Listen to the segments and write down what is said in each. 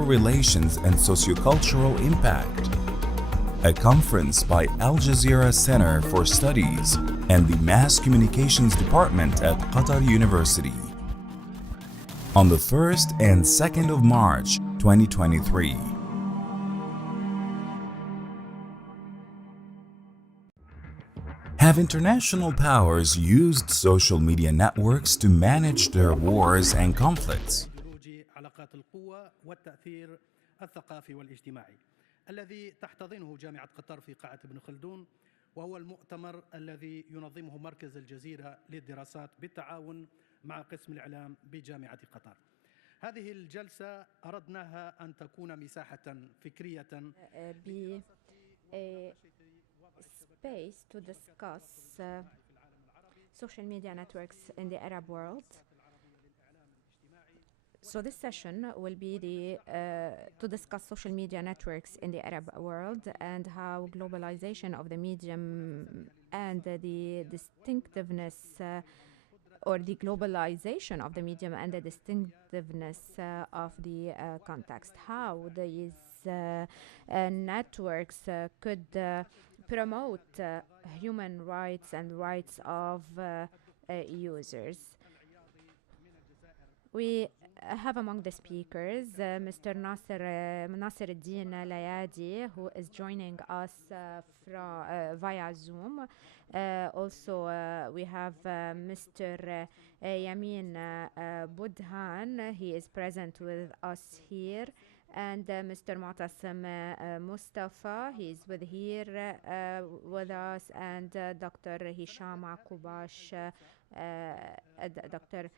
Relations and Sociocultural Impact, a conference by Al Jazeera Center for Studies and the Mass Communications Department at Qatar University on the 1st and 2nd of March 2023. Have international powers used social media networks to manage their wars and conflicts? علاقات القوة والتأثير الثقافي والاجتماعي الذي تحتضنه جامعة قطر في قاعة ابن خلدون، وهو المؤتمر الذي ينظمه مركز الجزيرة للدراسات بالتعاون مع قسم الإعلام بجامعة قطر. هذه الجلسة أردناها أن تكون مساحة فكرية space to discuss social media networks in the Arab world. So this session will be to discuss social media networks in the Arab world and how globalization of the medium and the distinctiveness or the globalization of the medium and the distinctiveness of the context. How these networks could promote human rights and rights of users. We have among the speakers Mr. Nasser Eddin Layadi, who is joining us via Zoom. Also, we have Mr. Yamine Boudhane. He is present with us here. And Mr. Mu'tasim Mustafa, he is here with us, and Dr. Hisham Akubash, Dr.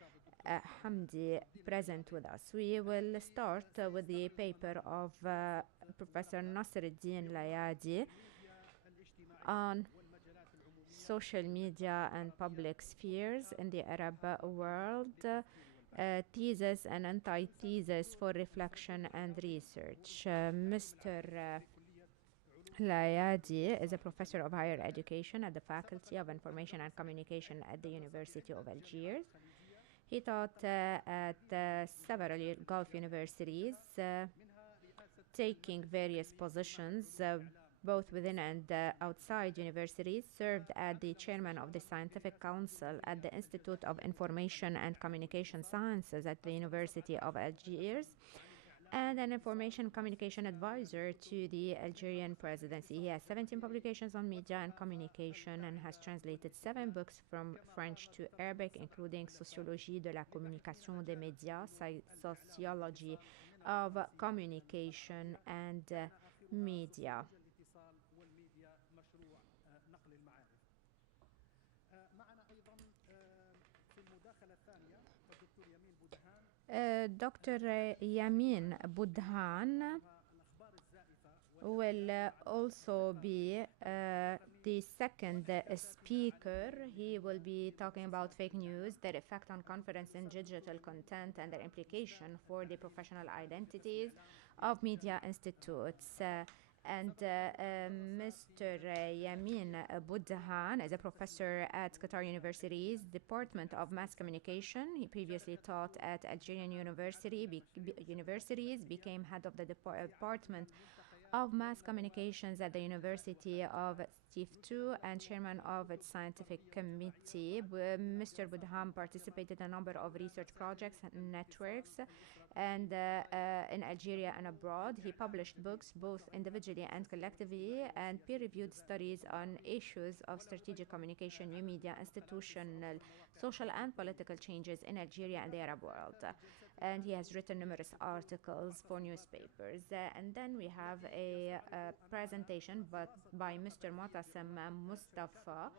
Hamdi present with us. We will start with the paper of Professor Nasreddin Layadi on social media and public spheres in the Arab world, thesis and anti-thesis for reflection and research. Mr. Layadi is a professor of higher education at the Faculty of Information and Communication at the University of Algiers. He taught at several Gulf universities, taking various positions both within and outside universities, served as the chairman of the Scientific Council at the Institute of Information and Communication Sciences at the University of Algiers, and an information communication advisor to the Algerian presidency. He has 17 publications on media and communication and has translated 7 books from French to Arabic, including Sociologie de la communication des médias, Sociology of communication and media. Dr. Yamine Boudhane will also be the second speaker. He will be talking about fake news, their effect on confidence in digital content, and their implication for the professional identities of media institutes. Mr. Yamine Boudhane is a professor at Qatar University's Department of Mass Communication. He previously taught at Algerian universities, became head of the Department of Mass Communications at the University of Tiftu and chairman of its scientific committee. Mr. Boudhane participated in a number of research projects and networks and in Algeria and abroad. He published books both individually and collectively and peer-reviewed studies on issues of strategic communication, new media, institutional, social and political changes in Algeria and the Arab world. And he has written numerous articles for newspapers. And then we have a presentation by Mr. Mu'tasim Mustafa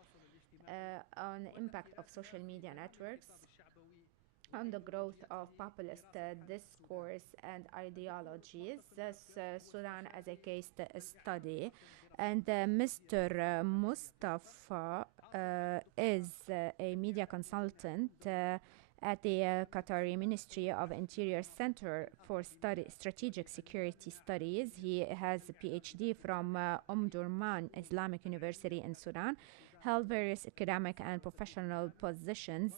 on the impact of social media networks on the growth of populist discourse and ideologies, Sudan as a case study. And Mr. Mustafa is a media consultant at the Qatari Ministry of Interior Center for Strategic Security Studies. He has a PhD from Durman Islamic University in Sudan, held various academic and professional positions,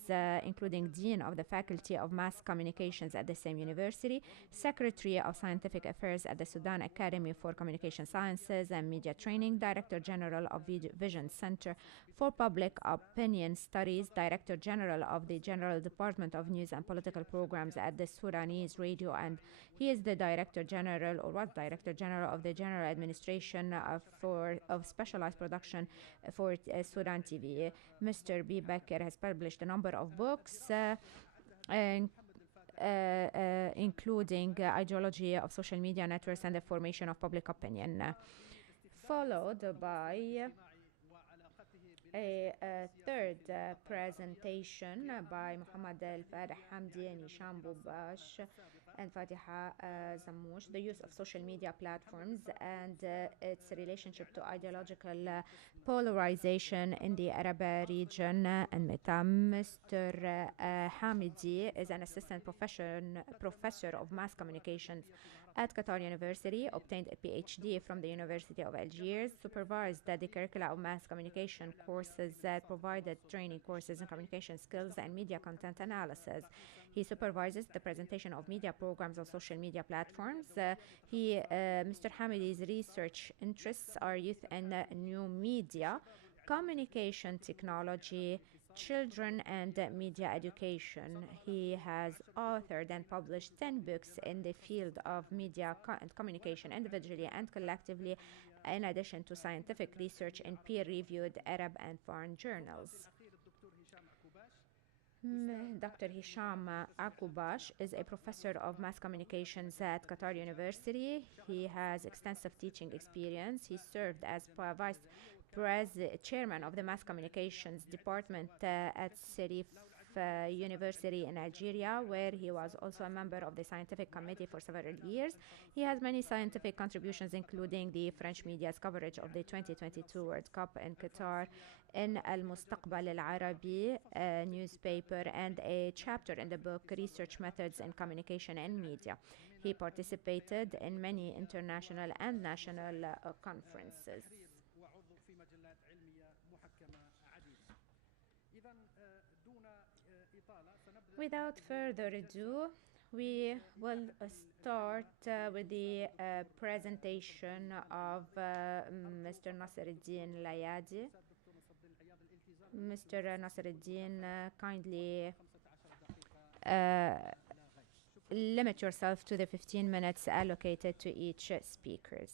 including Dean of the Faculty of Mass Communications at the same university, Secretary of Scientific Affairs at the Sudan Academy for Communication Sciences and Media Training, Director General of Vision Center for Public Opinion Studies, Director General of the General Department of News and Political Programs at the Sudanese Radio, and he is the Director General, or was Director General, of the General Administration of Specialized Production for Sudan TV. Mr. B. Becker has published a number of books, including Ideology of Social Media Networks and the Formation of Public Opinion, followed by a third presentation by Muhammad Al-Farah Hamdi and Hisham Boubash and Fatiha Zammoush, the use of social media platforms and its relationship to ideological polarization in the Arab region and Meta. Mr. Hamidi is an assistant professor of mass communications at Qatar University, obtained a PhD from the University of Algiers, supervised the curricula of mass communication courses that provided training courses in communication skills and media content analysis. He supervises the presentation of media programs on social media platforms. Mr. Hamidi's research interests are youth and new media, communication technology, children and media education. He has authored and published 10 books in the field of media and communication, individually and collectively, in addition to scientific research in peer-reviewed Arab and foreign journals. Dr. Hisham Akubash is a professor of mass communications at Qatar University. He has extensive teaching experience. He served as chairman of the mass communications department at Serif University in Algeria, where he was also a member of the scientific committee for several years. He has many scientific contributions, including the French media's coverage of the 2022 World Cup in Qatar in Al Mustaqbal Al Arabi newspaper, and a chapter in the book Research Methods in Communication and Media. He participated in many international and national conferences. Without further ado, we will start with the presentation of Mr. Nasreddin Layadi. Mr. Nasreddin, kindly limit yourself to the 15 minutes allocated to each speaker.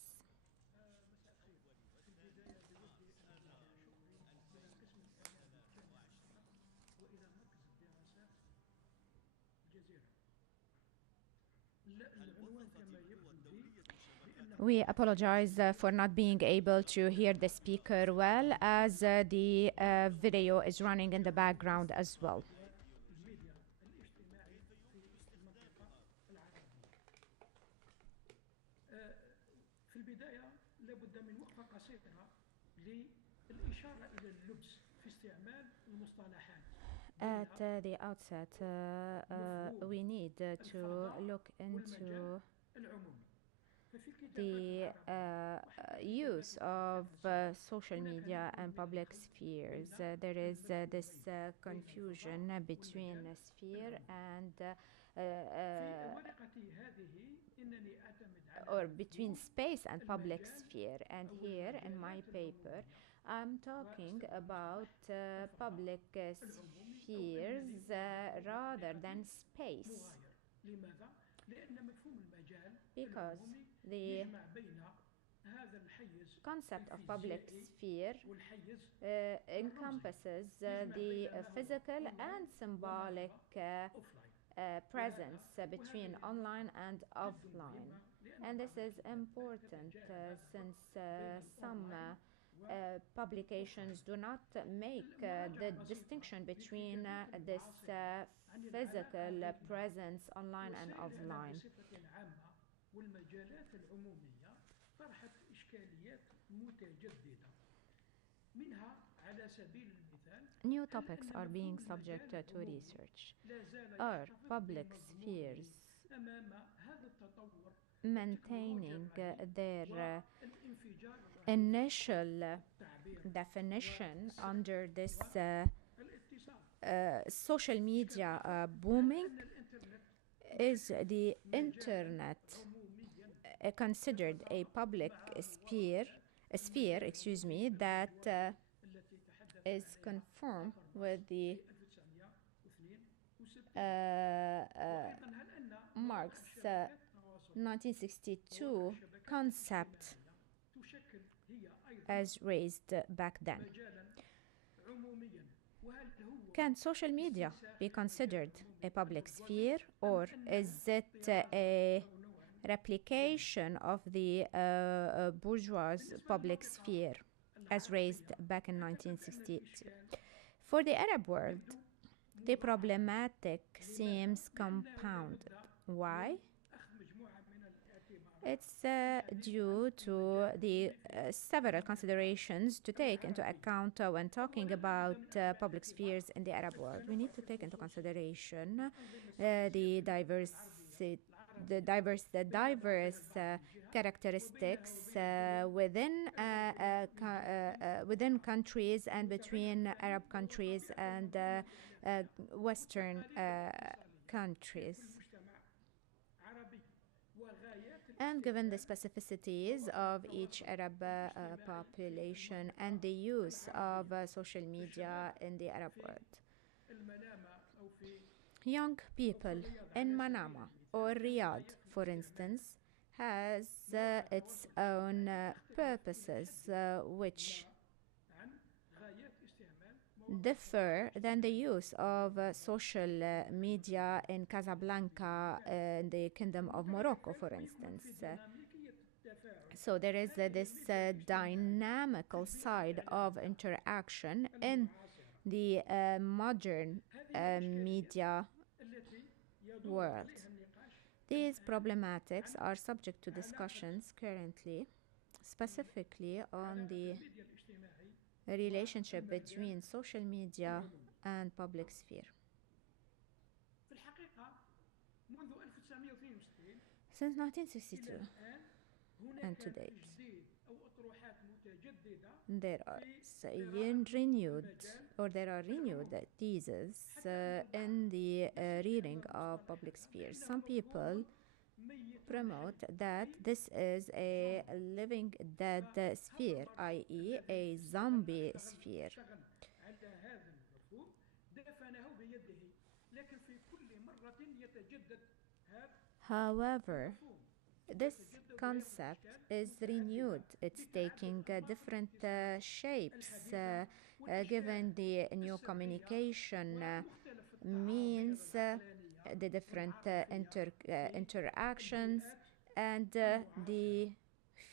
We apologize for not being able to hear the speaker well, as the video is running in the background as well. At the outset, we need to look into the use of social media and public spheres. There is this confusion between sphere and or between space and public sphere. And here in my paper, I'm talking about public spheres rather than space, because the concept of public sphere encompasses the physical and symbolic presence between online and offline. And this is important since some publications do not make the distinction between this physical presence online and offline. New topics are being subject to research. Are public spheres maintaining their initial definition under this social media booming is the internet considered a public sphere, that is conform with the Marx 1962 concept as raised back then. Can social media be considered a public sphere, or is it a replication of the bourgeois public sphere as raised back in 1962? For the Arab world, the problematic seems compounded. Why? It's due to the several considerations to take into account when talking about public spheres in the Arab world. We need to take into consideration the diverse characteristics within countries and between Arab countries and Western countries. And given the specificities of each Arab population and the use of social media in the Arab world. Young people in Manama or Riyadh, for instance, has its own purposes which differ than the use of social media in Casablanca in the Kingdom of Morocco, for instance. So there is this dynamical side of interaction in the modern media world. These problematics are subject to discussions currently, specifically on the relationship between social media and public sphere. Since 1962 and to date, there are renewed theses in the reading of public spheres. Some people promote that this is a living dead sphere, i.e. a zombie sphere. However, this concept is renewed. It's taking different shapes given the new communication means, the different interactions, and the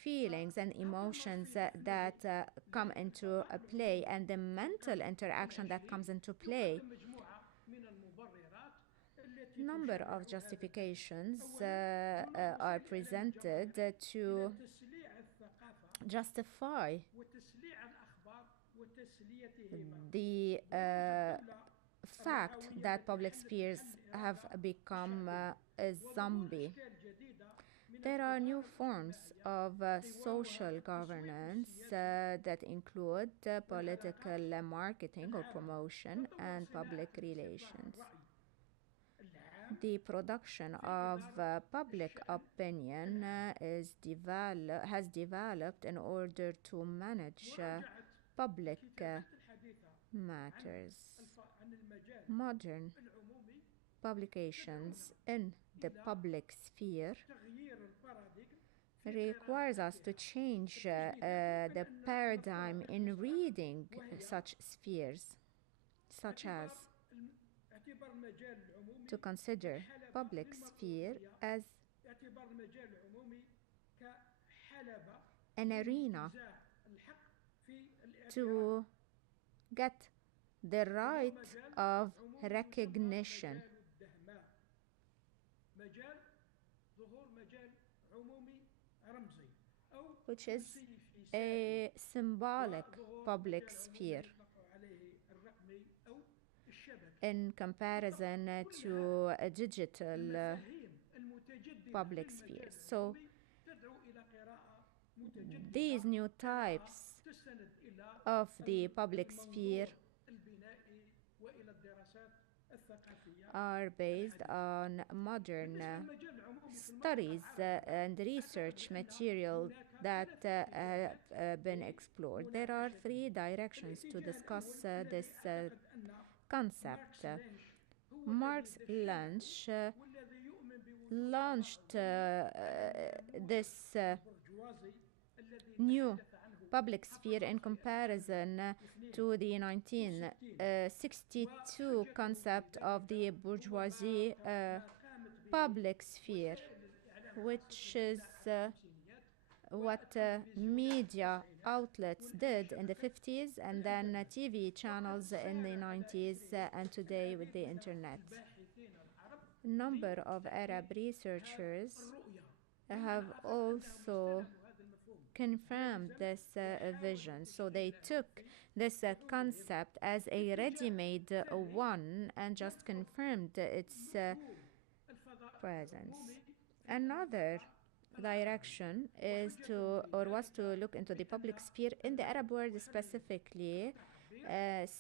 feelings and emotions that come into play, and the mental interaction that comes into play. Number of justifications are presented to justify the fact that public spheres have become a zombie. There are new forms of social governance that include political marketing or promotion and public relations. The production of public opinion has developed in order to manage public matters. Modern publications in the public sphere requires us to change the paradigm in reading such spheres, such as to consider public sphere as an arena to get the right of recognition, which is a symbolic public sphere in comparison to a digital public sphere. So these new types of the public sphere are based on modern studies and research material that have been explored. There are three directions to discuss this concept. Marx launched this new public sphere in comparison to the 1962 concept of the bourgeoisie public sphere, which is what media outlets did in the 50s and then TV channels in the 90s and today with the internet. A number of Arab researchers have also confirmed this vision. So they took this concept as a ready-made one and just confirmed its presence. Another direction is was to look into the public sphere in the Arab world specifically,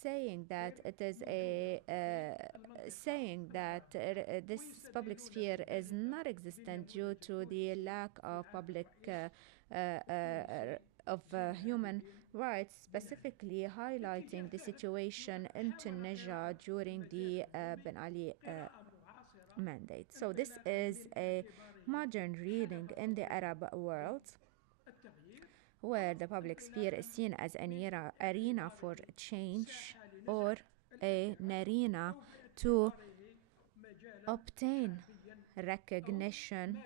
saying that this public sphere is not existent due to the lack of public human rights, specifically highlighting the situation in Tunisia during the Ben Ali mandate. So this is a modern reading in the Arab world, where the public sphere is seen as an arena for change or an arena to obtain recognition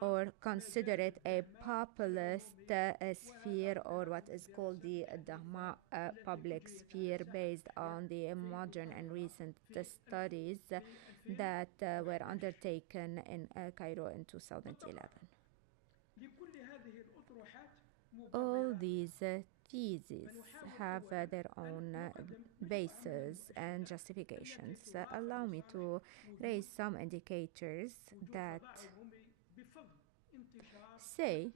or consider it a populist sphere, or what is called the Dahma public sphere, based on the modern and recent studies that were undertaken in Cairo in 2011. All these theses have their own bases and justifications. Allow me to raise some indicators that say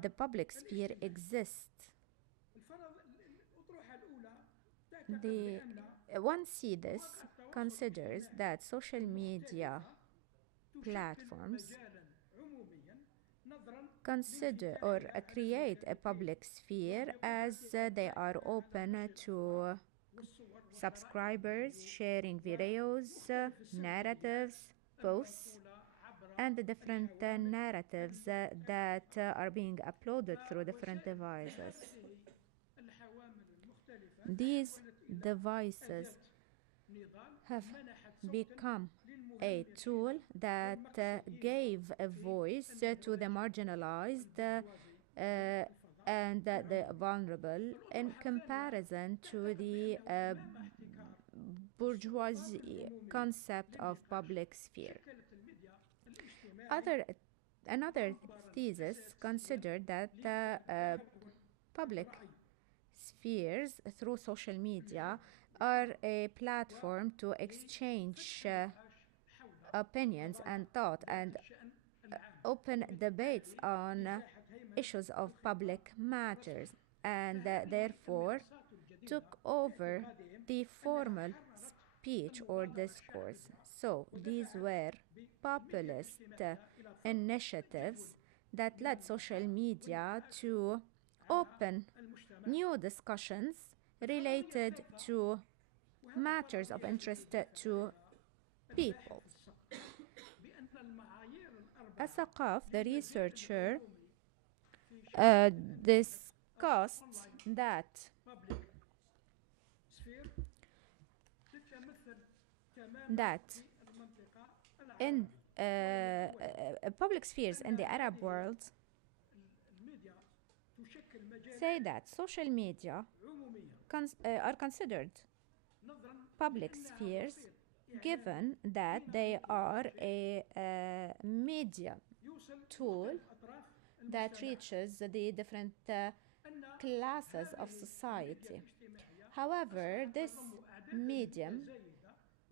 the public sphere exists. One see this considers that social media platforms consider or create a public sphere as they are open to subscribers sharing videos, narratives, posts, and the different narratives that are being uploaded through different devices. These devices have become a tool that gave a voice to the marginalized and the vulnerable in comparison to the bourgeoisie concept of public sphere. Another thesis considered that public spheres through social media are a platform to exchange opinions and thought and open debates on issues of public matters, and therefore took over the formal speech or discourse. So these were populist initiatives that led social media to open new discussions related to matters of interest to people. Asaqaf, the researcher, discussed that in public spheres in the Arab world say that social media are considered public spheres given that they are a media tool that reaches the different classes of society. However, this medium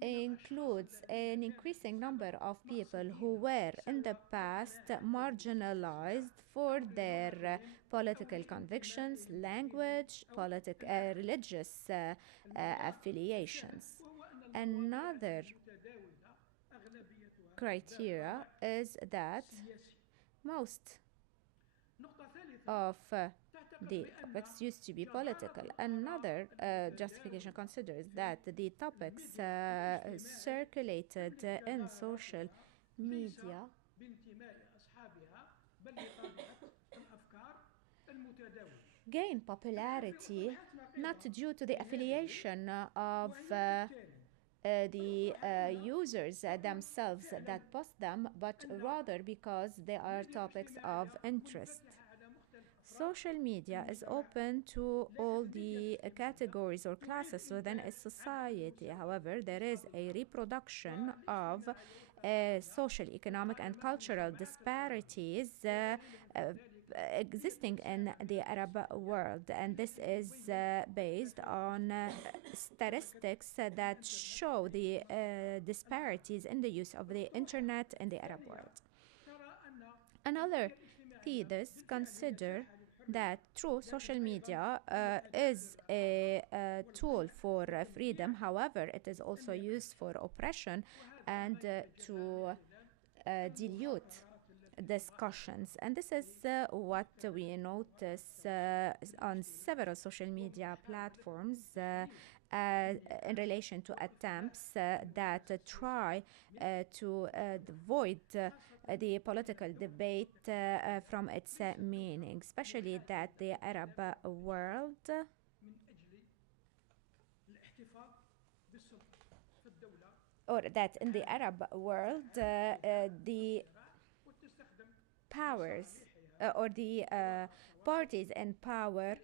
includes an increasing number of people who were in the past marginalized for their political convictions, language, religious affiliations. Another criteria is that most of the topics used to be political. Another justification considers that the topics circulated in social media gain popularity not due to the affiliation of the users themselves that post them, but rather because they are topics of interest. Social media is open to all the categories or classes within a society. However, there is a reproduction of social, economic, and cultural disparities existing in the Arab world, and this is based on statistics that show the disparities in the use of the internet in the Arab world. Another thesis consider that true social media is a tool for freedom. However, it is also used for oppression and to dilute discussions. And this is what we notice on several social media platforms in relation to attempts that try to void the political debate from its meaning, especially that the Arab world or that in the Arab world the powers or the parties in power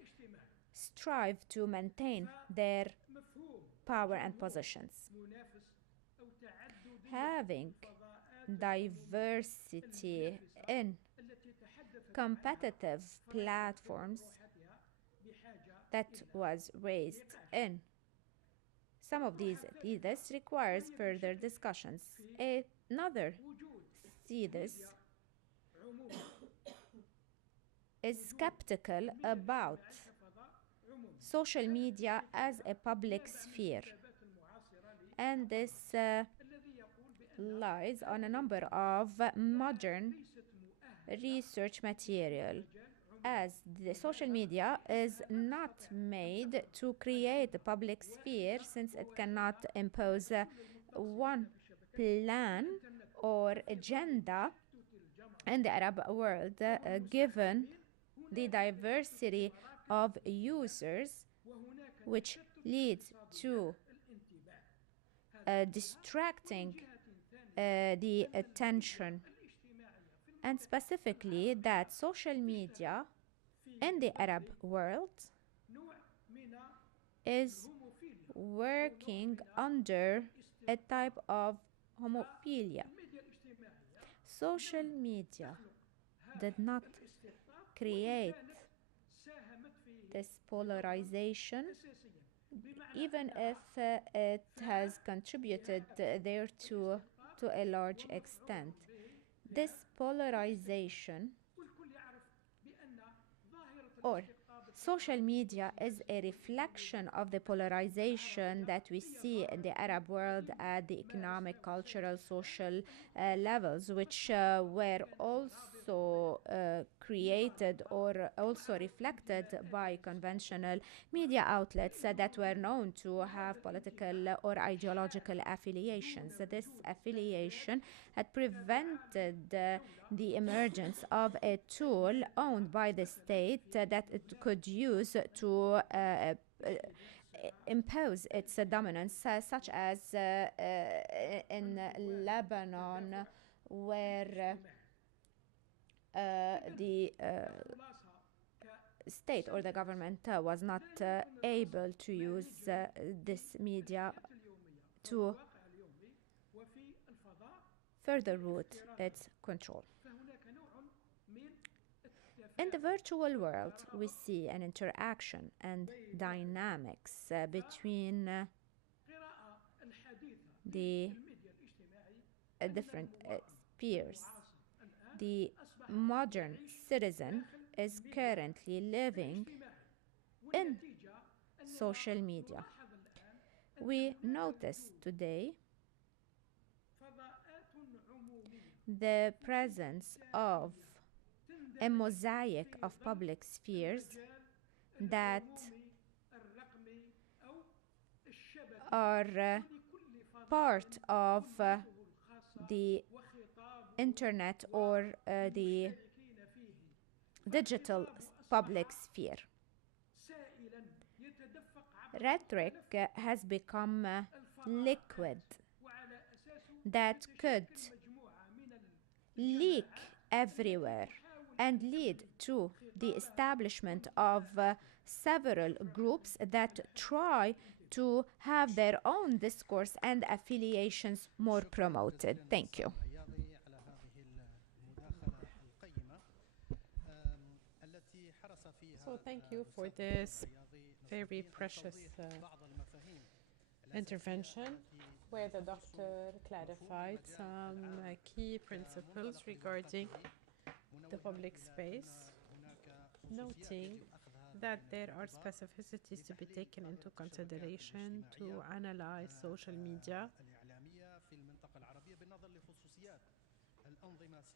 strive to maintain their power and positions. Having diversity in competitive platforms that was raised in some of these theses requires further discussions. Another thesis is skeptical about social media as a public sphere, and this lies on a number of modern research material, as the social media is not made to create a public sphere, since it cannot impose one plan or agenda in the Arab world, given the diversity of users, which leads to distracting the attention, and specifically that social media in the Arab world is working under a type of homophilia. Social media did not create this polarization, even if it has contributed thereto to a large extent. This polarization or social media is a reflection of the polarization that we see in the Arab world at the economic, cultural, social levels, which were also created or also reflected by conventional media outlets that were known to have political or ideological affiliations. This affiliation had prevented the emergence of a tool owned by the state that it could use to impose its dominance, such as in Lebanon, where the state or the government was not able to use this media to further root its control. In the virtual world, we see an interaction and dynamics between the different spheres. The modern citizen is currently living in social media. We notice today the presence of a mosaic of public spheres that are part of the internet or the digital public sphere. Rhetoric has become liquid that could leak everywhere and lead to the establishment of several groups that try to have their own discourse and affiliations more promoted. Thank you. So thank you for this very precious intervention where the doctor clarified some key principles regarding the public space, noting that there are specificities to be taken into consideration to analyze social media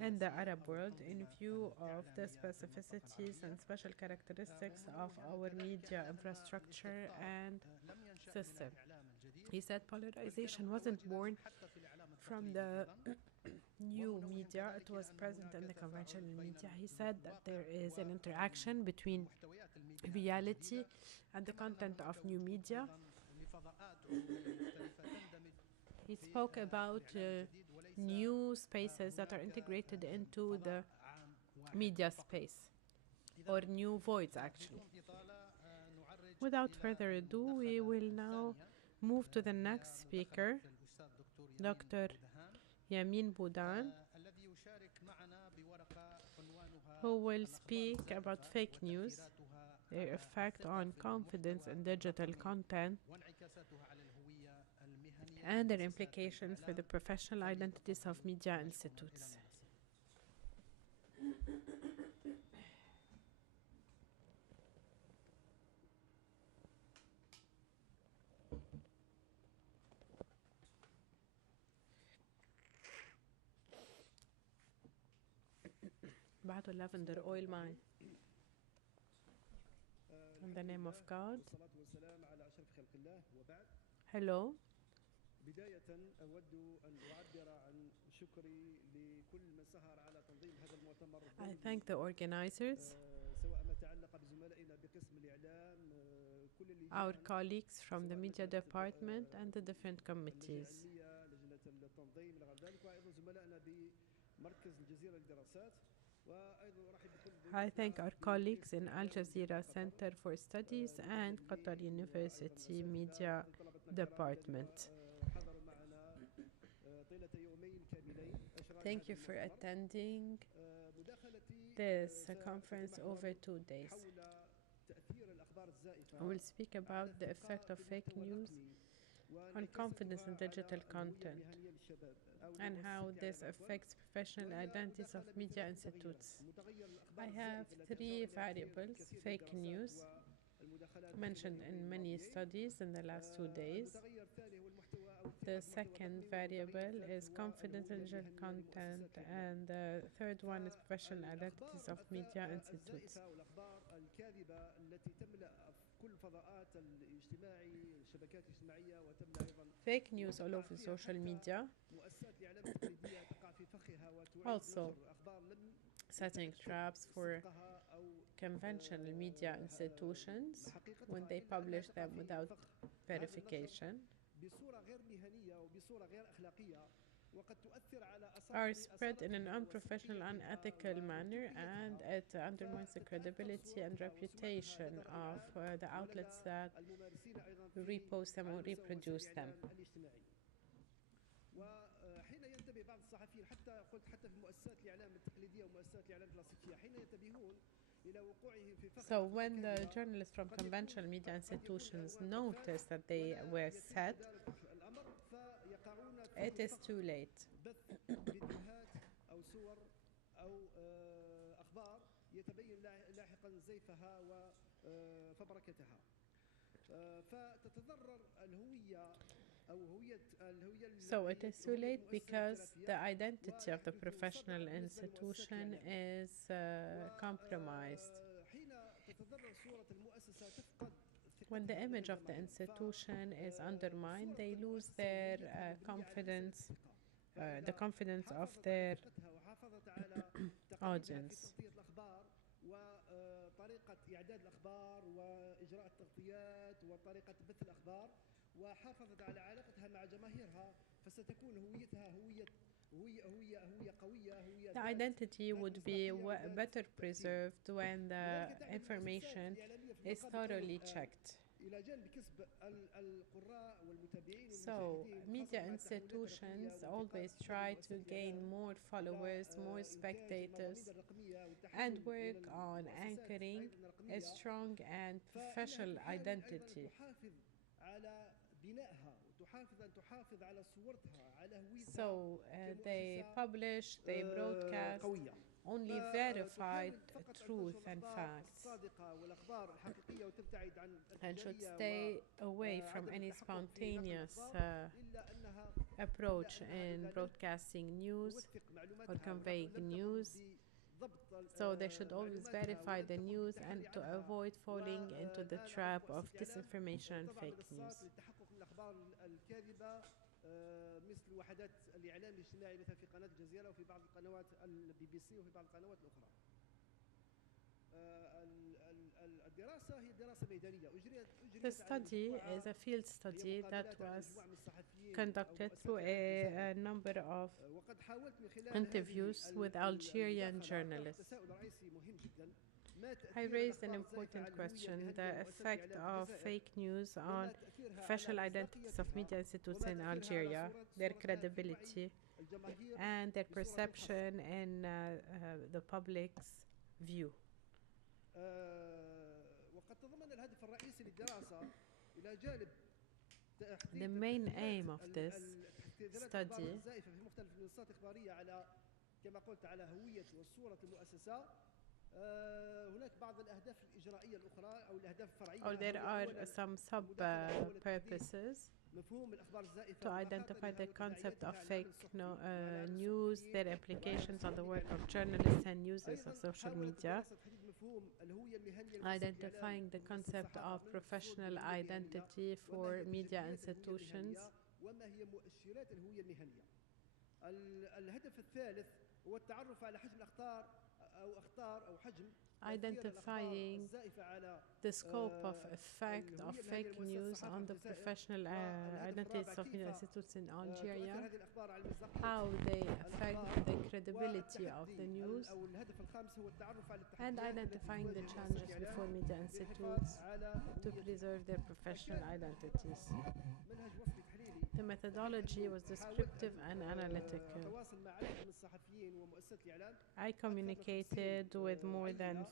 in the Arab world in view of the specificities and special characteristics of our media infrastructure and system. He said polarization wasn't born from the new media, it was present in the conventional media. He said that there is an interaction between reality and the content of new media. He spoke about new spaces that are integrated into the media space, or new voids actually. Without further ado, we will now move to the next speaker, Dr. Yamine Boudhane, who will speak about fake news, their effect on confidence in digital content, and their implications for the professional identities of media institutes. بعته lavender oil معي. In the name of God. Hello. بداية أود أن أعبر عن شكري لكل من سهر على تنظيم هذا المؤتمر. I thank the organizers, سواء ما يتعلق بزملائنا بقسم الإعلام كل اللي our colleagues from the media department and the different committees. لجنة التنظيم إلى غير ذلك وأيضا زملائنا بمركز الجزيرة للدراسات. I thank our colleagues in Al Jazeera Center for Studies and Qatar University Media Department. Thank you for attending this conference over 2 days. I will speak about the effect of fake news on confidence in digital content and how this affects professional identities of media institutes. I have 3 variables: fake news, mentioned in many studies in the last 2 days. The second variable is confidence in digital content, and the third one is professional identities of media institutes. Fake news all over social media, also setting traps for conventional media institutions when they publish them without verification, are spread in an unprofessional, unethical manner, and it undermines the credibility and reputation of the outlets that repost them or reproduce them. So when the journalists from conventional media institutions noticed that they were set, It is too late. بث فيديوهات أو صور أو أخبار يتبين لاحقا زيفها وفبركتها. فتتضرر الهوية أو الهوية So it is too late because the identity of the professional institution is compromised. حين تتضرر صورة المؤسسة تفقد When the image of the institution is undermined, they lose their confidence, the confidence of their audience. وطريقة إعداد الأخبار وإجراء التغطيات وطريقة بث الأخبار وحافظت على علاقتها مع جماهيرها فستكون هويتها هوية قوية. The identity would be better preserved when the information is thoroughly checked. So, media institutions always try to gain more followers, more spectators, and work on anchoring a strong and professional identity. So, they publish, they broadcast only verified truth and facts, and should stay away from any spontaneous approach in broadcasting news or conveying news. So they should always verify the news and to avoid falling into the trap of disinformation and fake news. مثل وحدات الإعلام الاجتماعي مثلا في قناة الجزيرة وفي بعض القنوات BBC وفي بعض القنوات الأخرى. الدراسة هي دراسة ميدانية The study is a field study that was conducted through a number of interviews with Algerian journalists. I raised an important question, the effect of fake news on professional identities of media institutes in Algeria, their credibility, and their perception in the public's view. The main aim of this study or there are some sub-purposes to identify the concept of fake news, their implications on the work of journalists and users of social media, identifying the concept of professional identity for media institutions. Identifying the scope of effect of fake news on the professional identities of media institutes in Algeria, how they affect the credibility of the news, and identifying the challenges before media institutes to preserve their professional identities. The methodology was descriptive and analytical. I communicated with more than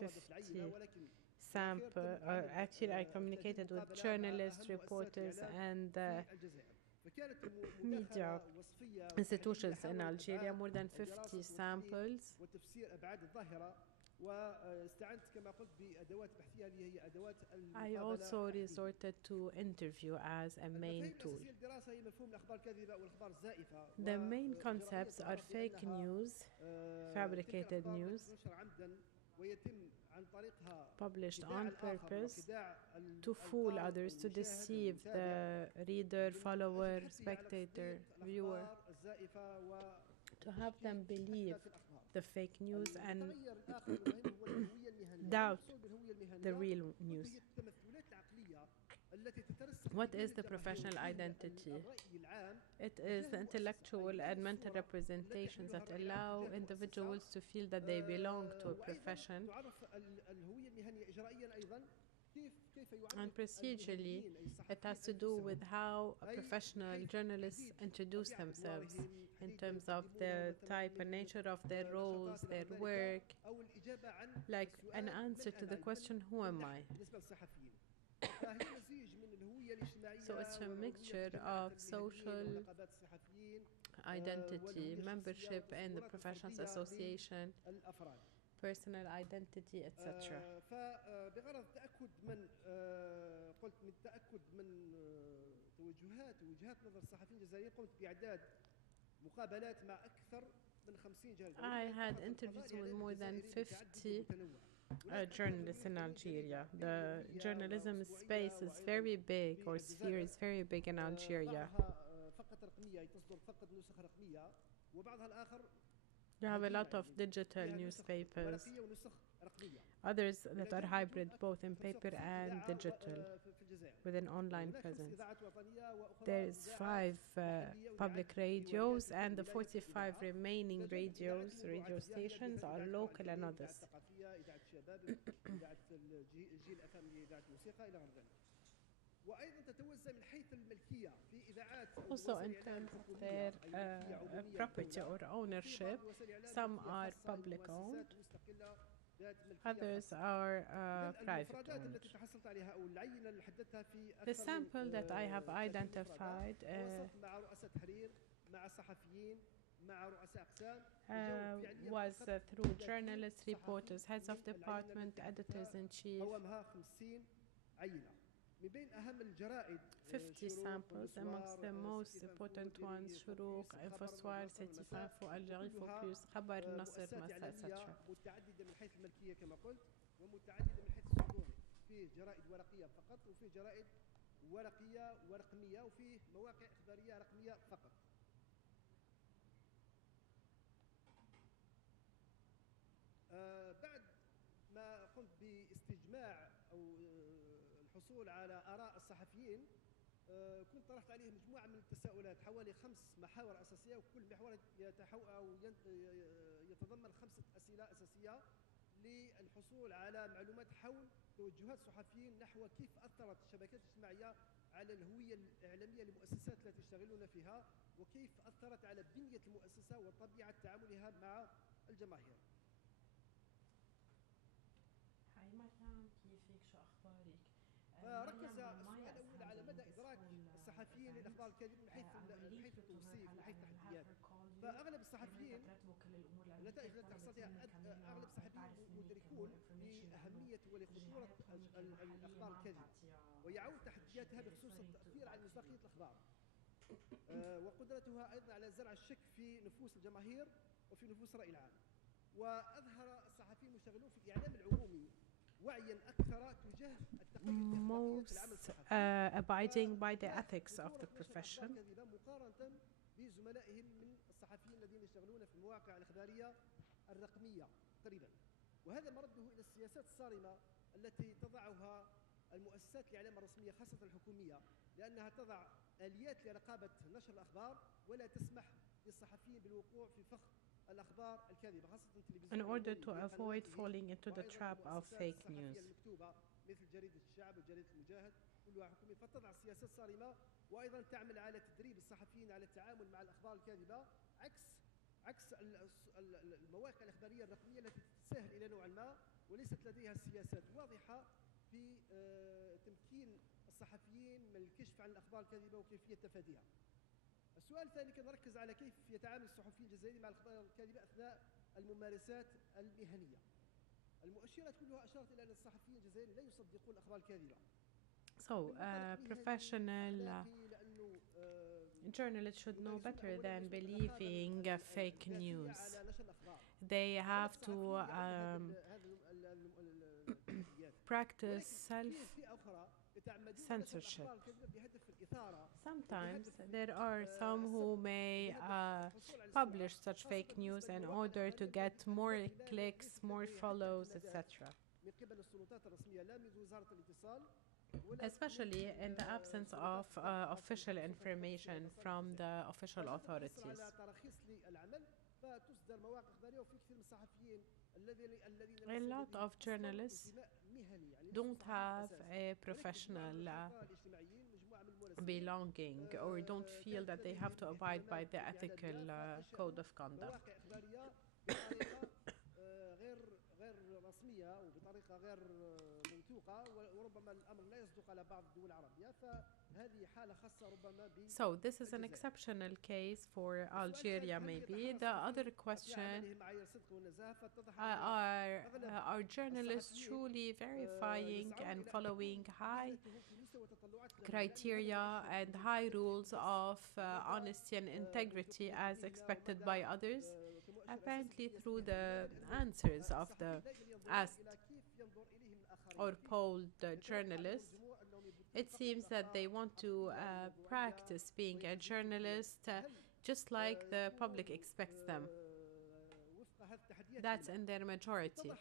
50 samples, or actually I communicated with journalists, reporters, and media institutions in Algeria, more than 50 samples. I also resorted to interview as a main tool. The main concepts are fake news, fabricated news, published on purpose to fool others, to deceive the reader, follower, spectator, viewer, to have them believe the fake news and doubt the real news. What is the professional identity? It is the intellectual and mental representations that allow individuals to feel that they belong to a profession. And procedurally, it has to do with how professional journalists introduce themselves in terms of the type and nature of their roles, their work, like an answer to the question, who am I? فهي مزيج من الهوية الاجتماعية So it's a والعضوية في mixture الجماعات of المهنيين social ونقابات الصحفيين identity, والهوية الشخصية membership in the والتصورات Professionals الفردية Association, للأفراد. personal identity, etc. فبغرض التأكد من قلت من التأكد من توجهات ووجهات نظر الصحفيين الجزائريين قمت بإعداد مقابلات مع أكثر من 50 جهة. I had interviews with more than 50 journalists in Algeria. The journalism space is very big, or sphere is very big in Algeria. بعضها فقط رقمية تصدر فقط نسخ رقمية وبعضها الآخر You have a lot of digital newspapers, ورقية ونسخ رقمية. others that are hybrid, both in paper and digital, with an online presence. There's 5 public radios, and the 45 remaining radio stations are local and others. Also, in terms of their property or ownership, some are public owned, others are private owned. The sample that I have identified was through journalists, reporters, heads of department, editors-in-chief. 50 samples, amongst the most important ones: شروق, Infosoir, Setifin, Algérie, Focus, خبر, Nasser, Massa, etc. متعددة من حيث الملكية كما قلت ومتعددة من حيث الصدور. فيه جرائد ورقية فقط وفيه جرائد ورقية ورقمية وفيه مواقع إخبارية رقمية فقط. بعد ما قمت باستجماع أو الحصول على آراء الصحفيين كنت طرحت عليه مجموعة من التساؤلات حوالي 5 محاور أساسية وكل محور يتضمن 5 أسئلة أساسية للحصول على معلومات حول توجهات الصحفيين نحو كيف أثرت الشبكات الاجتماعية على الهوية الإعلامية للمؤسسات التي يشتغلون فيها وكيف أثرت على بنية المؤسسة وطبيعة تعاملها مع الجماهير. هاي مريم، كيفك؟ شو أخبارك؟ فركز السؤال الأول على مدى إدراك الصحفيين للأخبار الكاذبة من حيث التوصيف من حيث التحديات. فأغلب الصحفيين النتائج التي حصلتها أغلب الصحفيين مدركون لأهمية ولخطورة الأخبار الكاذبة ويعود تحدياتها بخصوص التأثير على مصداقية الأخبار وقدرتها أيضا على زرع الشك في نفوس الجماهير وفي نفوس الرأي العام. وأظهر الصحفيين المشتغلون في الإعلام العمومي وعيا أكثر تجاه most abiding by the ethics of the profession. مقارنة بزملائهم من الصحفيين الذين يشتغلون في المواقع الإخبارية الرقمية قريبا. وهذا مرده إلى السياسات الصارمة التي تضعها المؤسسات الإعلام الرسمية خاصة الحكومية لأنها تضع آليات لرقابة نشر الأخبار ولا تسمح للصحفيين بالوقوع في فخ الأخبار الكاذبة خاصة التلفزيون in order to avoid falling into the trap of fake news. مثل جريدة الشعب وجريدة المجاهد كلها حكومية فتضع سياسات صارمة وأيضا تعمل على تدريب الصحفيين على التعامل مع الأخبار الكاذبة عكس المواقع الإخبارية الرقمية التي تتساهل إلى نوع ما وليست لديها سياسات واضحة في تمكين الصحفيين من الكشف عن الأخبار الكاذبة وكيفية تفاديها. السؤال الثاني كان نركز على كيف يتعامل الصحفيين الجزائريين مع الأخبار الكاذبة أثناء الممارسات المهنية. المؤشرات كلها أشارت إلى أن الصحفيين الجزائريين لا يصدقون الأخبار الكاذبة. So, professional journalists should know better than believing fake news. They have to practice self-censorship. Sometimes there are some who may publish such fake news in order to get more clicks, more follows, etc. Especially in the absence of official information from the official authorities. A lot of journalists don't have a professional belonging or don't feel that they have to abide by the ethical code of conduct. غير رسمية وبطريقة غير موثوقة يبقى وربما الأمر لا يصدق على بعض الدول العربية، فهذه حالة خاصة ربما So this is an بالجزائر. exceptional case for السؤال الثالث، Algeria هل maybe. يتحرى The الصحفيون other في question, عملهم معايير الصدق والنزاهة؟ فاتضح أن are أغلب journalists الصحفيين truly verifying يسعون and إلى أن following تكون high مهنتهم في مستوى تطلعات الجماعة، criteria and high rules of honesty and integrity as expected by others? Apparently, through the answers of the asked or polled journalists, it seems that they want to practice being a journalist just like the public expects them. That's in their majority.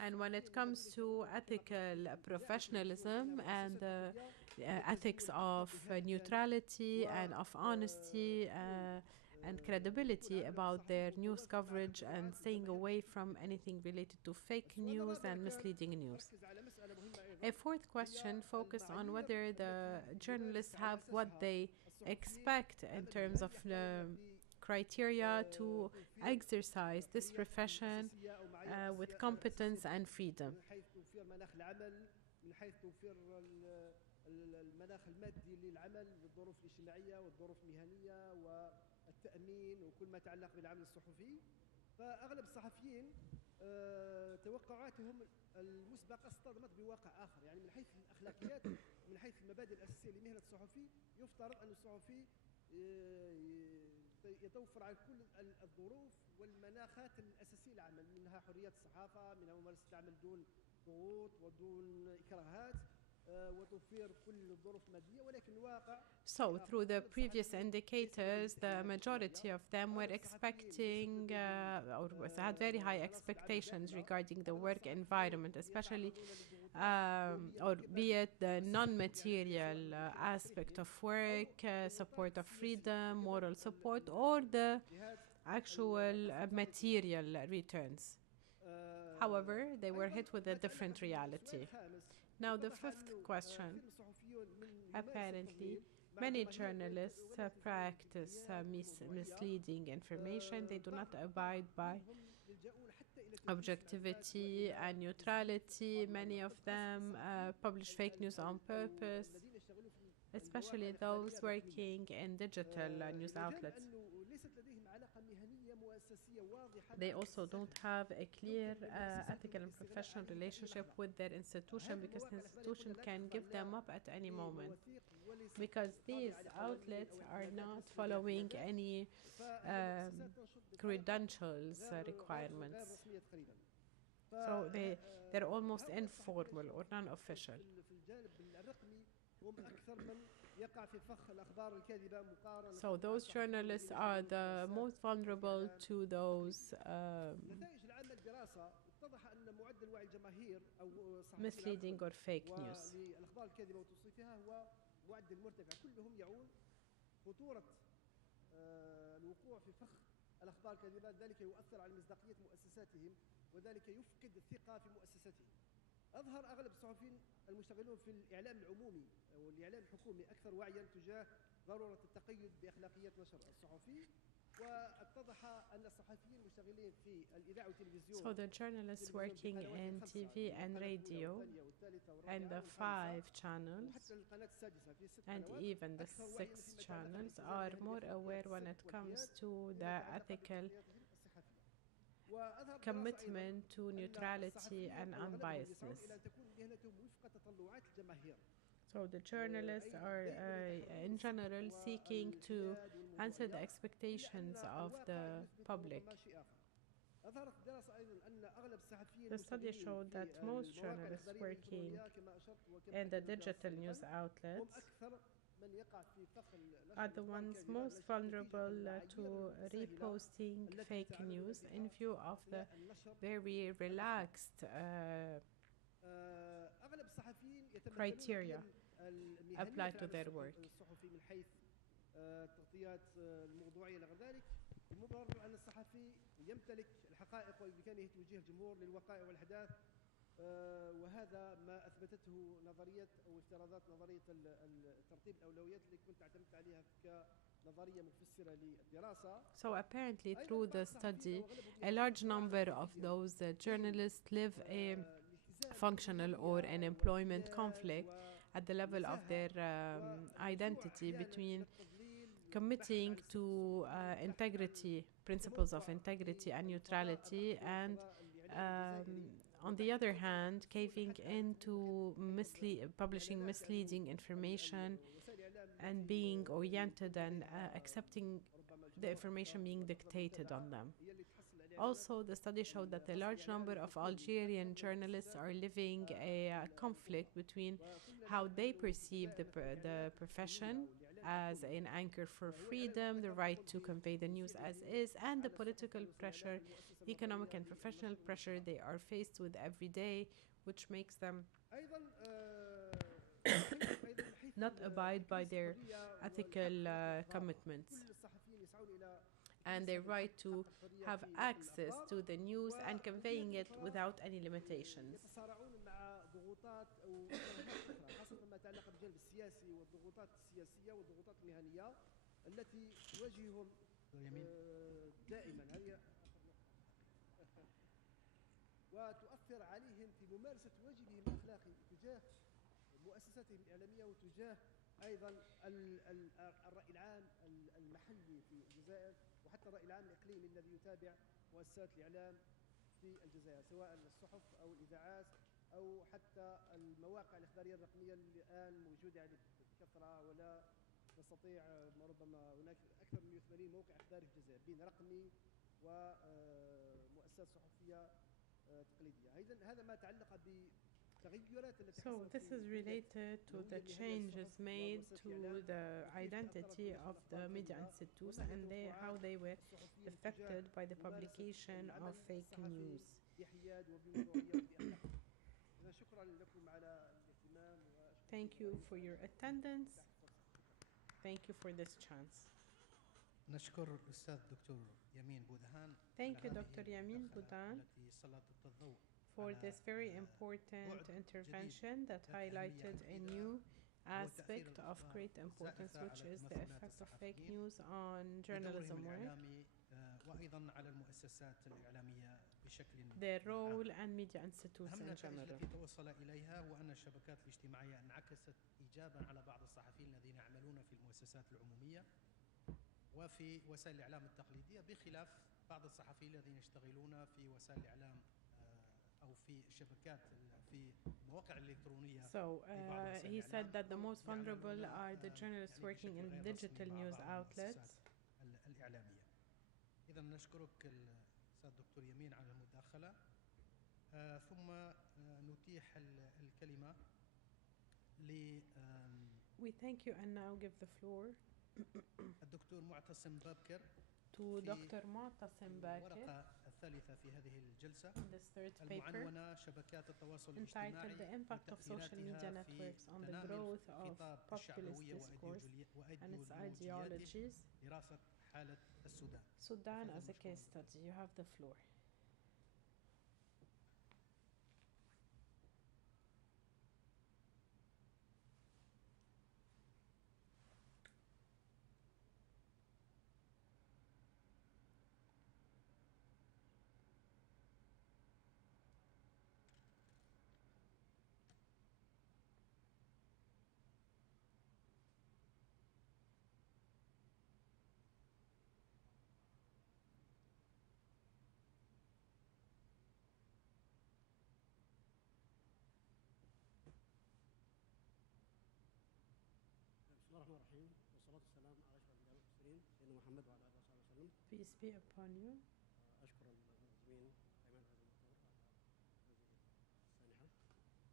And when it comes to ethical professionalism and ethics of neutrality and of honesty and credibility about their news coverage and staying away from anything related to fake news and misleading news. A fourth question focused on whether the journalists have what they expect in terms of criteria to exercise this profession with competence and freedom. المناخ المادي للعمل والظروف الاجتماعية والظروف المهنية والتأمين وكل ما يتعلق بالعمل الصحفي. فأغلب الصحفيين توقعاتهم المسبقة اصطدمت بواقع آخر، يعني من حيث الأخلاقيات ومن حيث المبادئ الأساسية لمهنة الصحفي يفترض أن الصحفي يتوفر على كل الظروف والمناخات الأساسية للعمل، منها حرية الصحافة، منها ممارسة العمل دون ضغوط ودون إكراهات وتوفير كل الظروف المادية، ولكن الواقع. So through the previous indicators, the majority of them were expecting or had very high expectations regarding the work environment, especially or be it the non-material aspect of work, support of freedom, moral support, or the actual material returns. However, they were hit with a different reality. Now, the fifth question, apparently, many journalists practice misleading information. They do not abide by objectivity and neutrality. Many of them publish fake news on purpose, especially those working in digital news outlets. They also don't have a clear ethical and professional relationship with their institution, because the institution can give them up at any moment, because these outlets are not following any credentials requirements. So they're almost informal or non-official. So those journalists are the most vulnerable to those misleading or fake news. الأخبار الكاذبة، ذلك يؤثر على مصداقية مؤسساتهم وذلك يفقد الثقة في مؤسساتهم. أظهر أغلب الصحفيين المشتغلون في الإعلام العمومي والإعلام الحكومي أكثر وعيا تجاه ضرورة التقيد بأخلاقيات نشر الصحفي، واتضح أن الصحفيين المشتغلين في الإذاعة والتلفزيون. So the journalists working in TV and radio and the 5 channels and even the 6 channels are more aware when it comes to the ethical commitment to neutrality and unbiasedness. So the journalists are in general seeking to answer the expectations of the public. The study showed that most journalists working in the digital news outlets are the ones most vulnerable to reposting fake news in view of the very relaxed criteria applied to their work. المبرر أن الصحفي يمتلك الحقائق وبإمكانه توجيه الجمهور للوقائع والأحداث، وهذا ما أثبتته نظرية أو افتراضات نظرية ترتيب الأولويات اللي كنت اعتمدت عليها كنظرية مفسرة للدراسة. So apparently through the study, a large number of those journalists live a functional or an employment conflict at the level of their identity between committing to integrity, principles of integrity and neutrality, and on the other hand, caving into publishing misleading information and being oriented and accepting the information being dictated on them. Also, the study showed that a large number of Algerian journalists are living a conflict between how they perceive the profession as an anchor for freedom, the right to convey the news as is, and the political pressure, economic and professional pressure they are faced with every day, which makes them not abide by their ethical commitments and their right to have access to the news and conveying it without any limitations. يتصارعون مع ضغوطات أو خاصة ما يتعلق بالجانب السياسي والضغوطات السياسية والضغوطات المهنية التي تواجههم دائما هذه وتؤثر عليهم في ممارسة واجبهم الأخلاقي تجاه مؤسساتهم الإعلامية وتجاه أيضا الرأي العام المحلي في الجزائر وحتى الرأي العام الإقليمي الذي يتابع مؤسسات الإعلام في الجزائر سواء الصحف أو الإذاعات أو حتى المواقع الإخبارية الرقمية اللي الآن موجودة يعني بكثرة ولا نستطيع ربما هناك أكثر من 180 موقع إخباري في الجزائر بين رقمي ومؤسسات صحفية تقليدية. هذا ما تعلق So this is related to the changes made to the identity of the media institutes and how they were affected by the publication of fake news. Thank you for your attendance. Thank you for this chance. نشكر الأستاذ دكتور يمين بودهان. Thank you, Dr. Yamine Boudhane, for this very important intervention that highlighted a new aspect of great importance, which is the effect of fake news on journalism work, their role and media institutes in general. التي توصل إليها وأن الشبكات الاجتماعية انعكست إيجابا على بعض الصحفيين الذين يعملون في المؤسسات العمومية وفي وسائل الإعلام التقليدية بخلاف بعض الصحفيين الذين يشتغلون في وسائل الإعلام أو في الشبكات في المواقع الإلكترونية. So he said that the most vulnerable are the journalists working in digital news outlets. الإعلامية. إذا نشكرك الأستاذ دكتور يمين على المداخلة. ثم نتيح الكلمة ل We thank you and now give the floor الدكتور معتصم بابكر to Dr. Mu'tasim Bakir الورقة الثالثة في هذه الجلسة in this third paper المعنونة شبكات التواصل الاجتماعي entitled The Impact of Social Media Networks on the Growth of Populist Discourse and its Ideologies. دراسة حالة السودان. Sudan as a case study. You have the floor. Peace be upon you. أشكر المنظمين أيمن هذا المؤتمر على هذه السانحة.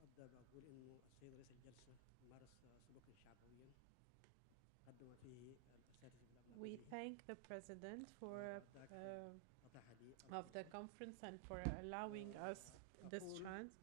وأبدأ بقول إنه السيد رئيس الجلسة مارس سلوكا شعبويا قدم فيه الأساتذة بالأبناء. We thank the President for of the conference and for allowing us this chance.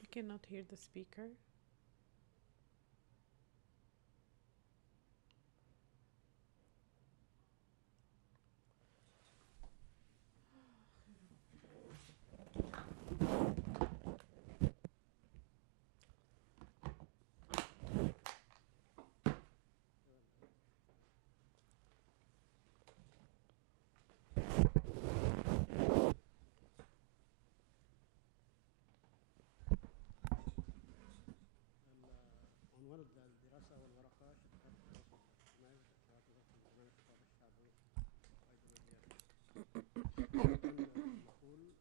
We cannot hear the speaker. نقول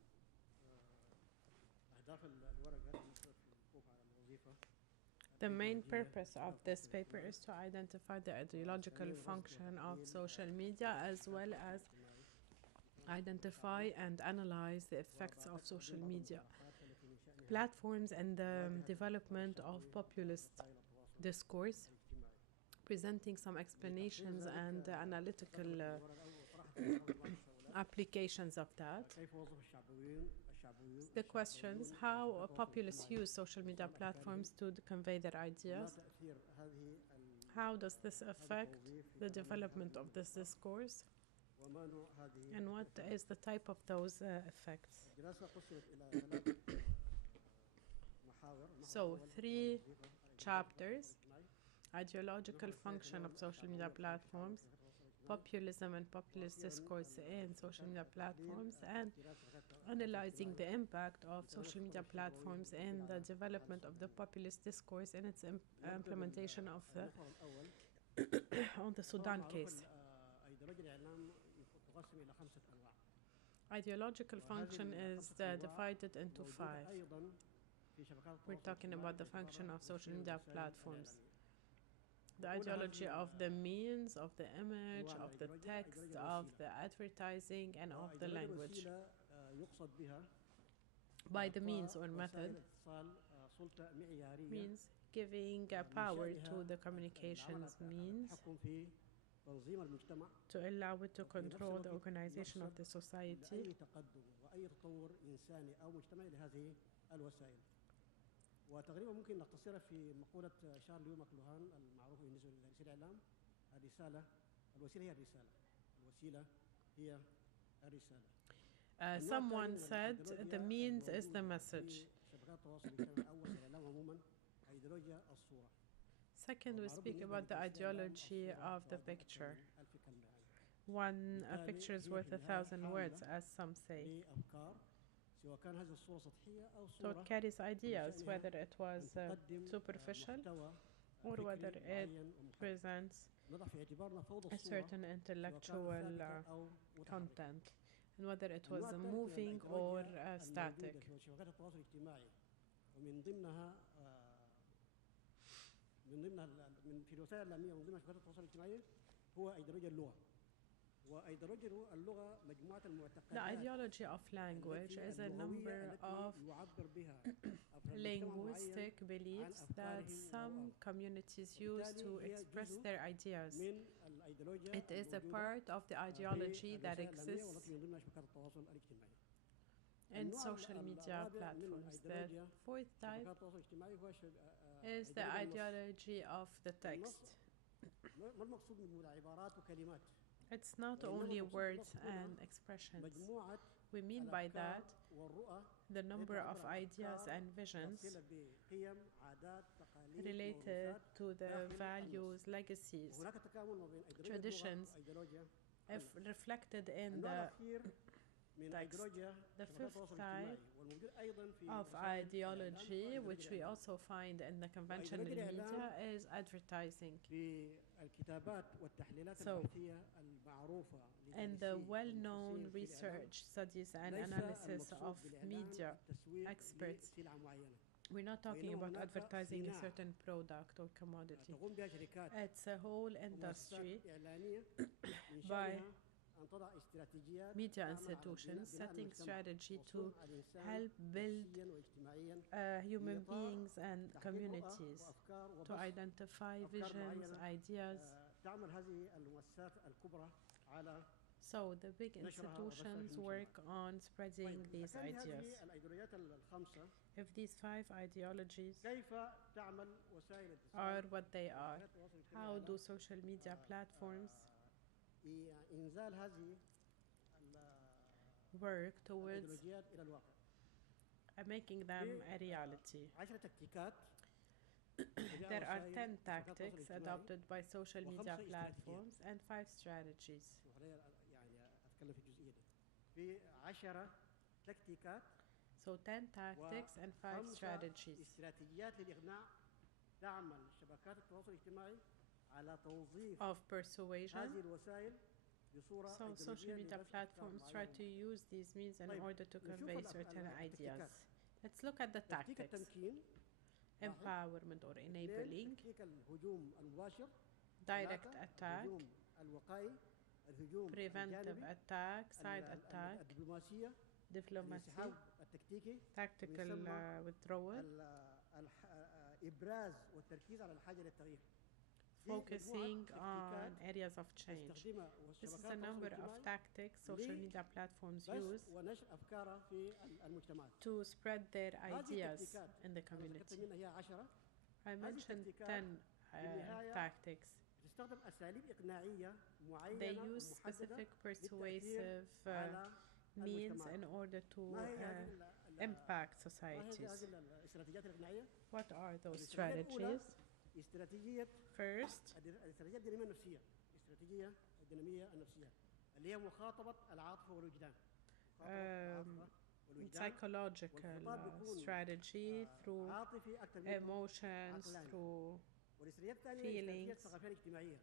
أهداف الورقة بالنسبة في الوقوف على الوظيفة. The main purpose of this paper is to identify the ideological function of social media as well as identify and analyze the effects of social media platforms and the development of populist discourse, presenting some explanations and analytical applications of that. The questions: how populists use social media platforms to convey their ideas. How does this affect the development of this discourse? And what is the type of those effects? So, 3 chapters: ideological function of social media platforms, populism and populist discourse in social media platforms, and analyzing the impact of social media platforms in the development of the populist discourse and its implementation of the on the Sudan case. Ideological function is divided into 5. We're talking about the function of social media platforms. The ideology of the means, of the image, of the text, of the advertising, and of the language. By the means or method, means giving power to the communications means to allow it to control the organization of the society. وتقريبا ممكن نختصرها في مقولة شارل ماكلوهان المعروفة بالنسبة لرئيس الإعلام: الرسالة الوسيلة هي الرسالة، الوسيلة هي الرسالة. Someone said the means is the message. شبكات التواصل الاجتماعي أو وسائل الإعلام عموما أيديولوجيا الصورة. Second, we speak about the ideology of the picture. One picture is worth 1,000 words, as some say. So it carries ideas, whether it was superficial or whether it presents a certain intellectual content, and whether it was moving or static. في الوسائل الإعلامية ومن ضمن شبكات التواصل الاجتماعي هو أيديولوجيا اللغة. The ideology of language is a number of linguistic beliefs that some communities use to express their ideas. It is a part of the ideology that exists in social media platforms. The 4th type is the ideology of the text. It's not only words and expressions. We mean by that the number of ideas and visions related to the values, legacies, traditions, if reflected in the text. The 5th type of ideology, which we also find in the conventional media, is advertising. So, in the well-known research, studies, and analysis of media experts, we're not talking about advertising a certain product or commodity. It's a whole industry by media institutions setting strategy to help build human beings and communities, to identify visions, ideas. So the big institutions work on spreading these ideas. If these 5 ideologies are what they are, how do social media platforms work towards making them a reality? There are 10 tactics adopted by social media platforms and 5 strategies. So 10 tactics and 5 strategies. Of persuasion بصورة So social أيديولوجية media لبث أفكار platforms try to معينة. use these means in طيب، order to نشوف convey certain التكتيكات. ideas. Let's look at the تكتيك tactics. التمكين، واحد. Empowerment or اثنين، enabling, تكتيك الهجوم المباشر. direct ثلاثة، attack, الهجوم الوقائي، الهجوم preventive الجانبي، attack, side attack, الدبلوماسية، diplomacy, الانسحاب التكتيكي، tactical ويسمى withdrawal, إبراز والتركيز على الحاجة للتغيير. focusing on areas of change. تستخدمها This is وشبكات a التواصل number of الاجتماعي tactics social media platforms use ونشر أفكارها في المجتمعات. to spread their ideas التكتيكات in the أنا ذكرت community. منها هي 10. I mentioned التكتيكات 10 بالنهاية tactics. بتستخدم أساليب إقناعية They معينة use ومحددة specific للتأثير persuasive على means in المجتمعات. order to ما هي هذه impact ما هي societies. هذه الاستراتيجيات الإقناعية؟ What are those الاستراتيجية الأولى strategies? استراتيجية First, الاستراتيجية الدينامية النفسية. الاستراتيجية الدينامية النفسية اللي هي مخاطبة العاطفة والوجدان. psychological strategy through عاطفي أكثر من emotions, عقلاني. through والاستراتيجية الثانية الاستراتيجية feelings. الثقافية الاجتماعية.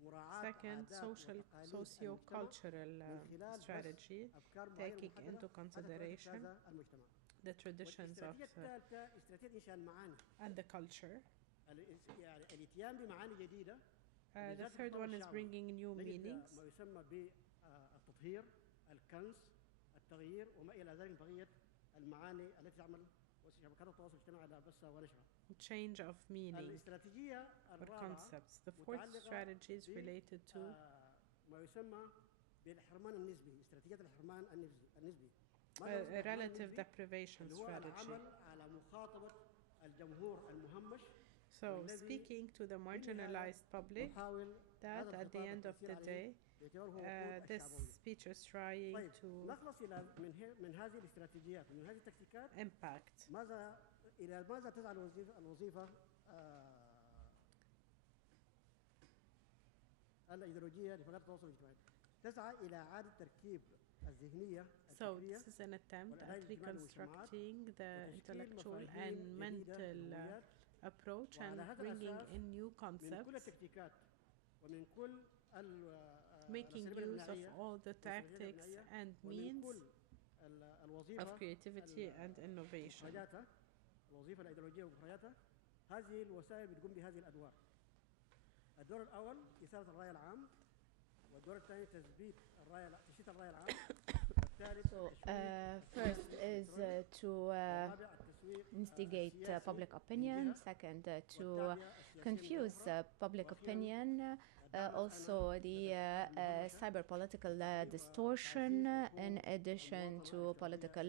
مراعاة Second, عادات social, وتقاليد socio-cultural من خلال strategy, أفكار معينة taking محددة into consideration هذا المجتمع. the traditions of والاستراتيجية الثالثة استراتيجية إنشاء المعاني. and the culture. يعني الاتيان بمعاني جديدة. The third one is bringing new meanings. ما يسمى بالتطهير، الكنس، التغيير وما إلى ذلك من بقية المعاني التي تعمل شبكات التواصل الاجتماعي على بثها ونشرها. Change of meaning الاستراتيجية or الرابعة concepts. The fourth strategy is related to ما يسمى بالحرمان النسبي، استراتيجية الحرمان النسبي. relative deprivation اللي هو strategy. العمل على مخاطبة الجمهور المهمش. So speaking to the marginalized public, that at the end of the day, this speech is trying to نخلص إلى من هذه الاستراتيجيات ومن هذه التكتيكات impact. إلى ماذا تسعى الوظيفة الإيديولوجية لفقرات التواصل الاجتماعي؟ تسعى إلى إعادة تركيب الذهنية So الفكرية this is an attempt at reconstructing the intellectual and mental approach and bringing in new من كل concepts, التكتيكات ومن كل making use of all the tactics and means of creativity and innovation. الوظيفة الأيديولوجية ومخرجاتها. هذه الوسائل بتقوم بهذه الأدوار. الدور الأول إثارة الرأي العام، والدور الثاني تثبيت تشتيت الرأي العام. First is to instigate public opinion. Second, to confuse public opinion. Also, the cyber political distortion, in addition to political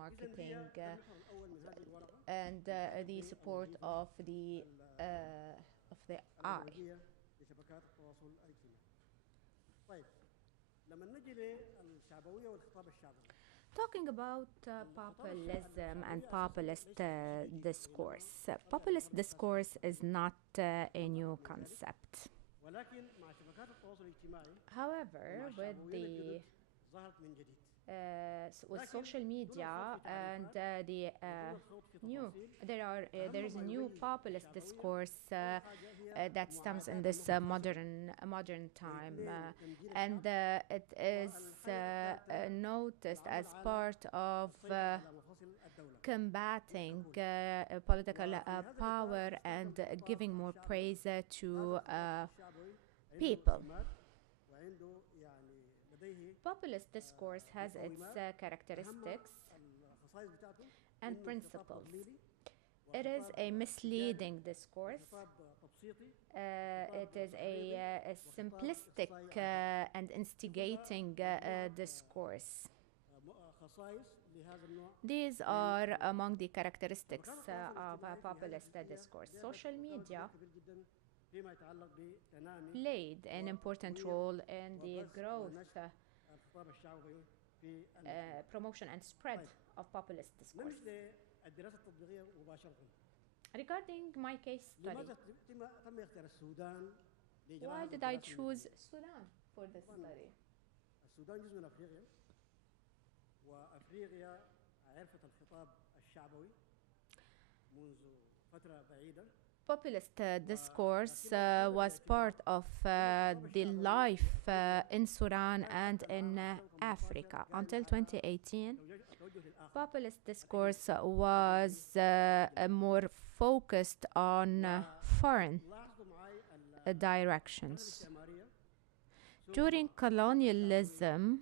marketing and the support of the eye. لشبكات التواصل الاجتماعي. طيب لما نجي للشعبوية والخطاب الشعبوي. Talking about populism and populist discourse. Populist discourse is not a new concept. ولكن مع شبكات التواصل الاجتماعي However, with the ظهرت من جديد. with social media and there is a new populist discourse that stems in this modern time, and it is noticed as part of combating political power and giving more praise to people. Populist discourse has its characteristics and principles. It is a misleading discourse. It is a simplistic and instigating discourse. These are among the characteristics of populist discourse. Social media played an important role in the growth, promotion and spread of populist discourse. Regarding my case study, why did I choose Sudan for this study? السودان جزء من أفريقيا، وأفريقيا عرفت الخطاب الشعبوي منذ فترة بعيدة. Populist discourse was part of the life in Sudan and in Africa until 2018. Populist discourse was more focused on foreign directions. During colonialism,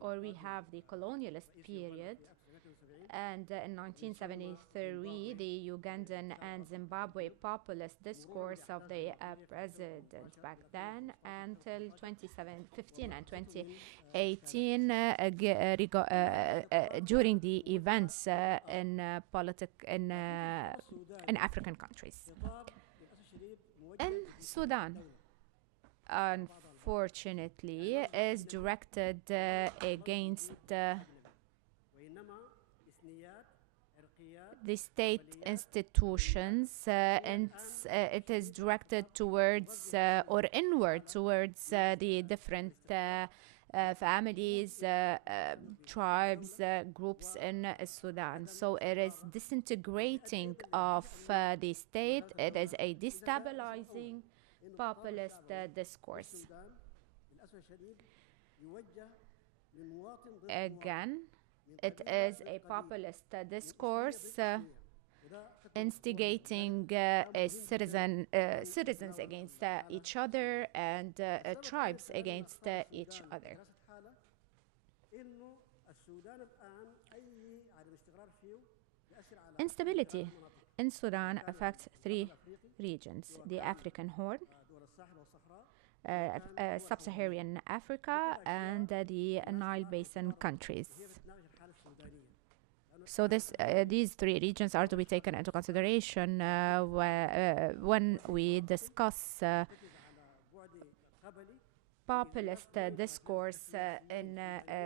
or we have the colonialist period, and in 1973, the Ugandan and Zimbabwe populist discourse of the president back then until 2015 and 2018 during the events in African countries. In Sudan, unfortunately, is directed against the state institutions, and it is directed towards or inward towards the different families, tribes, groups in Sudan. So it is disintegrating of the state. It is a destabilizing populist discourse. Again, it is a populist discourse instigating citizens against each other and tribes against each other. Instability in Sudan affects three regions: the African Horn, Sub-Saharan Africa, and the Nile Basin countries. So these three regions are to be taken into consideration when we discuss populist discourse in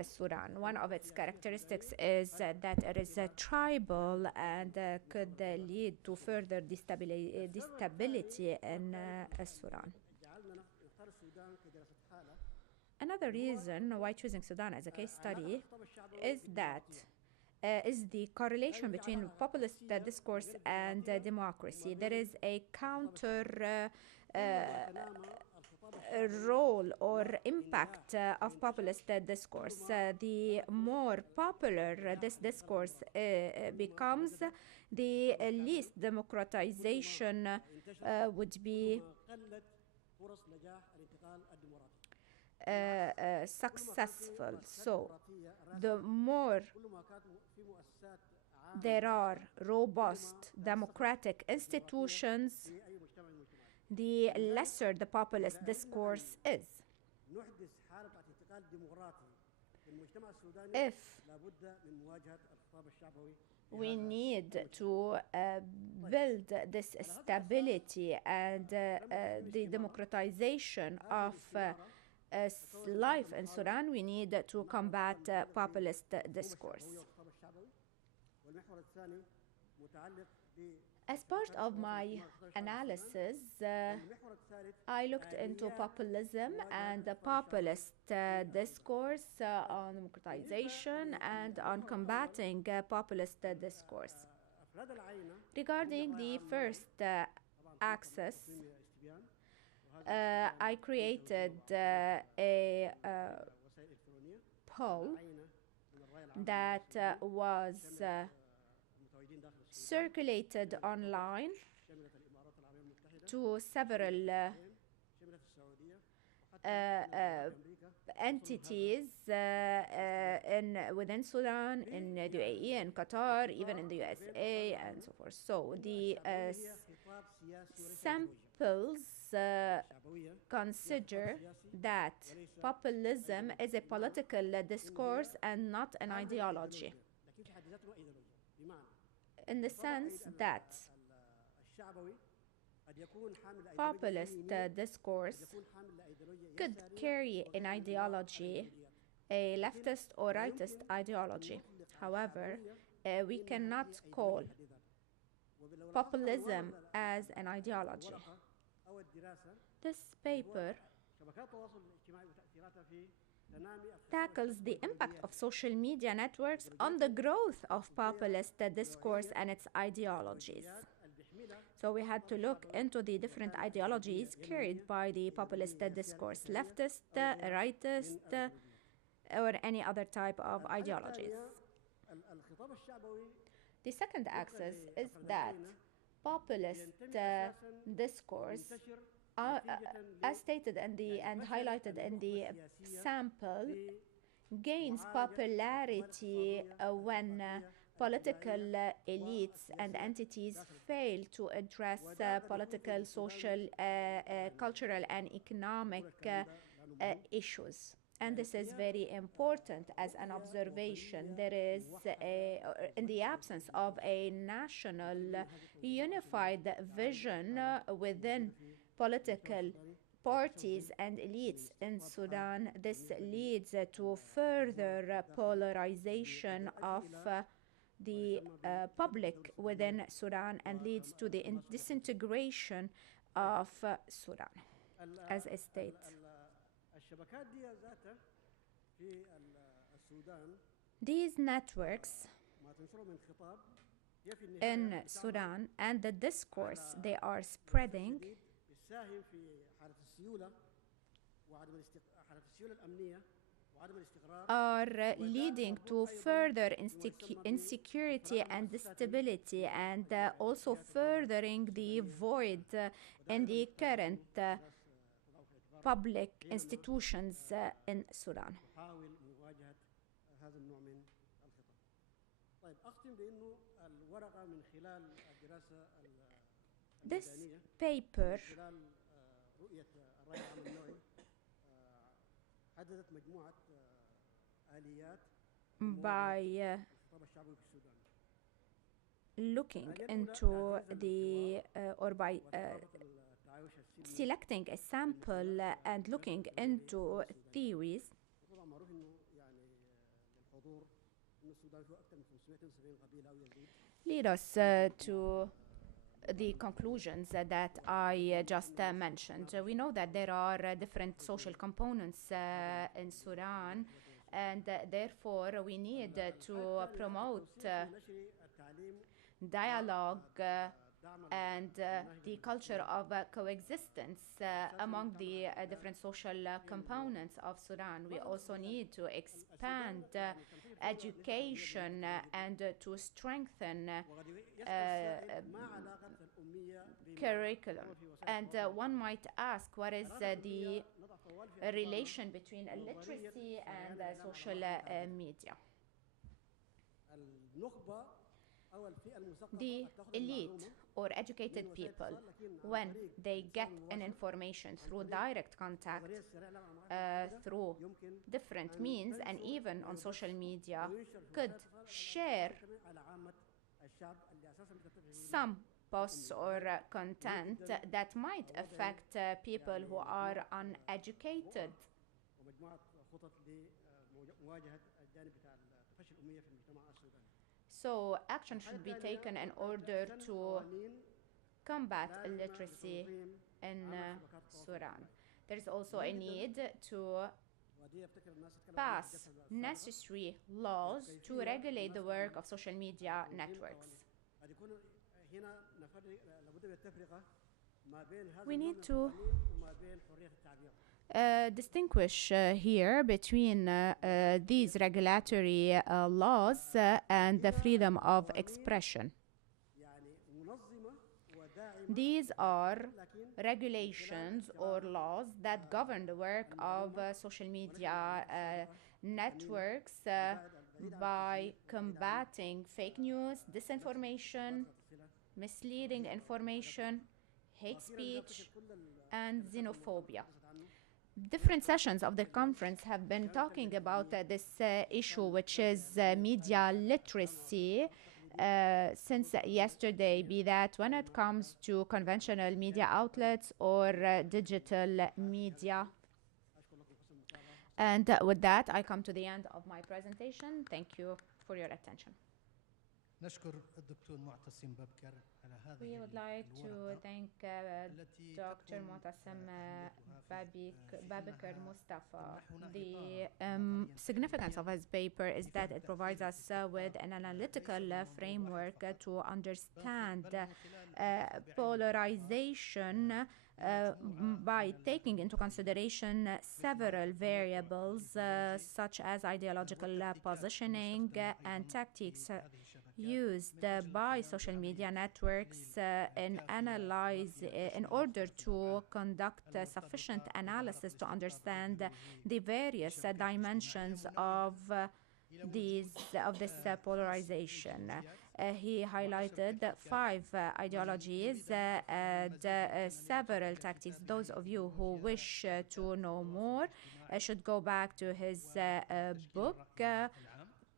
Sudan. One of its characteristics is that it is tribal and could lead to further destability in Sudan. Another reason why choosing Sudan as a case study is the correlation between populist discourse and democracy. There is a counter role or impact of populist discourse. The more popular this discourse becomes, the least democratization would be successful. So the more there are robust democratic institutions, the lesser the populist discourse is. If we need to build this stability and the democratization of life in Sudan, we need to combat populist discourse. As part of my analysis, I looked into populism and the populist discourse on democratization and on combating populist discourse. Regarding the first axis, I created a poll that was circulated online to several entities within Sudan, in the UAE, in Qatar, even in the USA, and so forth. So the samples consider that populism is a political discourse and not an ideology, in the sense that populist discourse could carry an ideology, a leftist or rightist ideology. However, we cannot call populism as an ideology. This paper tackles the impact of social media networks on the growth of populist discourse and its ideologies. So we had to look into the different ideologies carried by the populist discourse, leftist, rightist, or any other type of ideologies. The second axis is that populist discourse, as stated in the and highlighted in the sample, gains popularity when political elites and entities fail to address political, social, cultural, and economic issues. And this is very important as an observation. There is, in the absence of a national unified vision within political parties and elites in Sudan, this leads to further polarization of the public within Sudan and leads to the disintegration of Sudan as a state. These networks in Sudan and the discourse they are spreading are leading to further insecurity and instability, and also furthering the void in the current public institutions in Sudan. This paper by looking into the or by selecting a sample and looking into theories, lead us to the conclusions that I just mentioned. We know that there are different social components in Sudan, and therefore we need to promote dialogue and the culture of coexistence among the different social components of Sudan. We also need to expand education and to strengthen curriculum. And one might ask, what is the relation between literacy and social media? The elite or educated people, when they get an information through direct contact, through different means and even on social media, could share some posts or content that might affect people who are uneducated. So action should be taken in order to combat illiteracy in Sudan. There is also a need to pass necessary laws to regulate the work of social media networks. We need to distinguish here between these regulatory laws and the freedom of expression. These are regulations or laws that govern the work of social media networks by combating fake news, disinformation, misleading information, hate speech, and xenophobia. Different sessions of the conference have been talking about this issue, which is media literacy, since yesterday, be that when it comes to conventional media outlets or digital media. And with that, I come to the end of my presentation. Thank you for your attention. نشكر الدكتور معتصم ببكر على We هذه would like to الورقة thank التي Dr. تكمن Mutasem أهميتها في Babikar أنها Mustafa. تمنحنا The إطارا نظريا significance of تحليليا his paper is that لفهم it provides تأثير us with الاستقطاب an ليس analytical بمنظور واحد framework فقط to understand بل من خلال الأخذ بعين الاعتبار polarization بمجموعة by من taking into المعطيات consideration مثل several التنوع variables الإيديولوجي such as ideological والتحريكات positioning المستخدمة and أيضا tactics في هذه الشبكات used من أجل by القيام social media بعملية networks تحليل in كافية analyze وافية in تشمل order مختلف to الأبعاد conduct sufficient المرتبطة analysis بغرض to الاستقطاب understand الأيديولوجي the various للشبكات الاجتماعية dimensions منوها إلى these وجود of this خاص polarization. بالجنسيات He highlighted وشبكة 5 الفئات ومن ideologies يريد أن يفهم and بالمزيد يمكنني several الإشارة إلى tactics. كتابه Those of you who إيديولوجيا wish شبكات to know التواصل more الاجتماعي should go back to his وتشكيل book الرأي العام.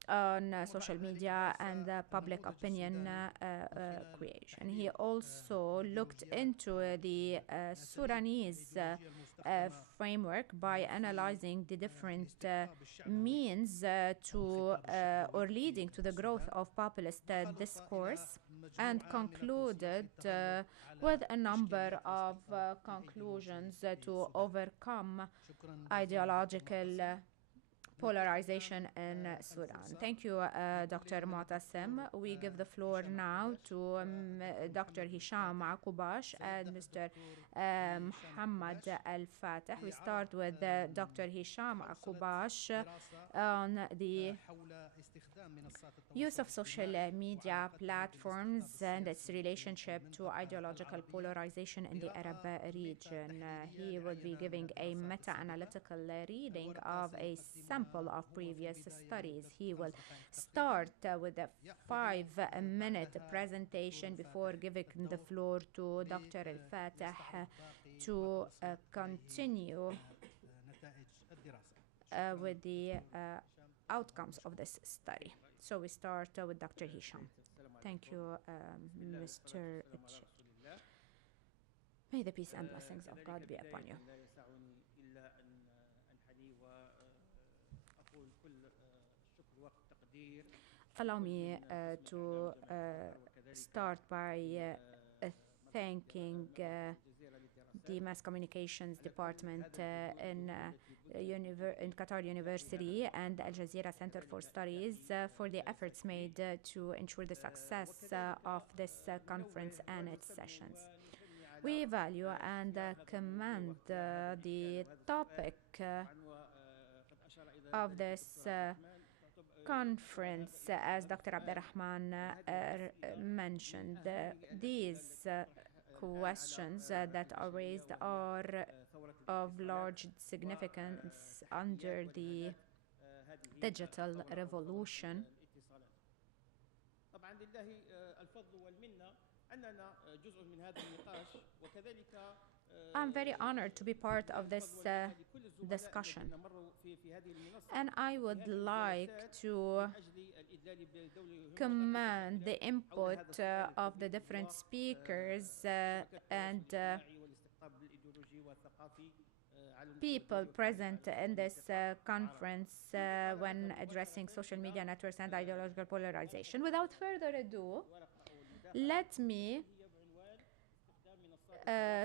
on وبعد social ذلك media درس and public النموذج opinion السوداني من خلال creation. He تحليل also looked الإيديولوجيات into أو the أساليب Sudanese الإيديولوجيا المستخدمة framework by في analyzing the different لاستقطاب الشعبوي means أو to الخطاب الشعبوي or leading في to the growth السودان of populist وخلص إلى discourse, and مجموعة من التوصيات concluded للتغلب with على a number إشكالية of الاستقطاب الإيديولوجي conclusions في to السودان. overcome شكرا جزيلا دكتور ideological معتصم. polarization in Sudan. Thank you, Dr. Mutasem. We give the floor now to Dr. Hisham Akubash and Mr. Muhammad Al Fateh. We start with Dr. Hisham Akubash on the use of social media platforms and its relationship to ideological polarization in the Arab region. He will be giving a meta-analytical reading of a sample of previous studies. He will start with a 5-minute presentation before giving the floor to Dr. Al Fateh to continue with the outcomes of this study. So we start with Dr. Hisham. Thank you, Mr. May the peace and blessings of God be upon you. Allow me to start by thanking the Mass Communications Department in Qatar University and Al Jazeera Center for Studies for the efforts made to ensure the success of this conference and its sessions. We value and commend the topic of this conference, as Dr. Abdurrahman mentioned. These questions that are raised are of large significance under the digital revolution. I'm very honored to be part of this discussion, and I would like to commend the input of the different speakers and people present in this conference when addressing social media networks and ideological polarization. Without further ado, let me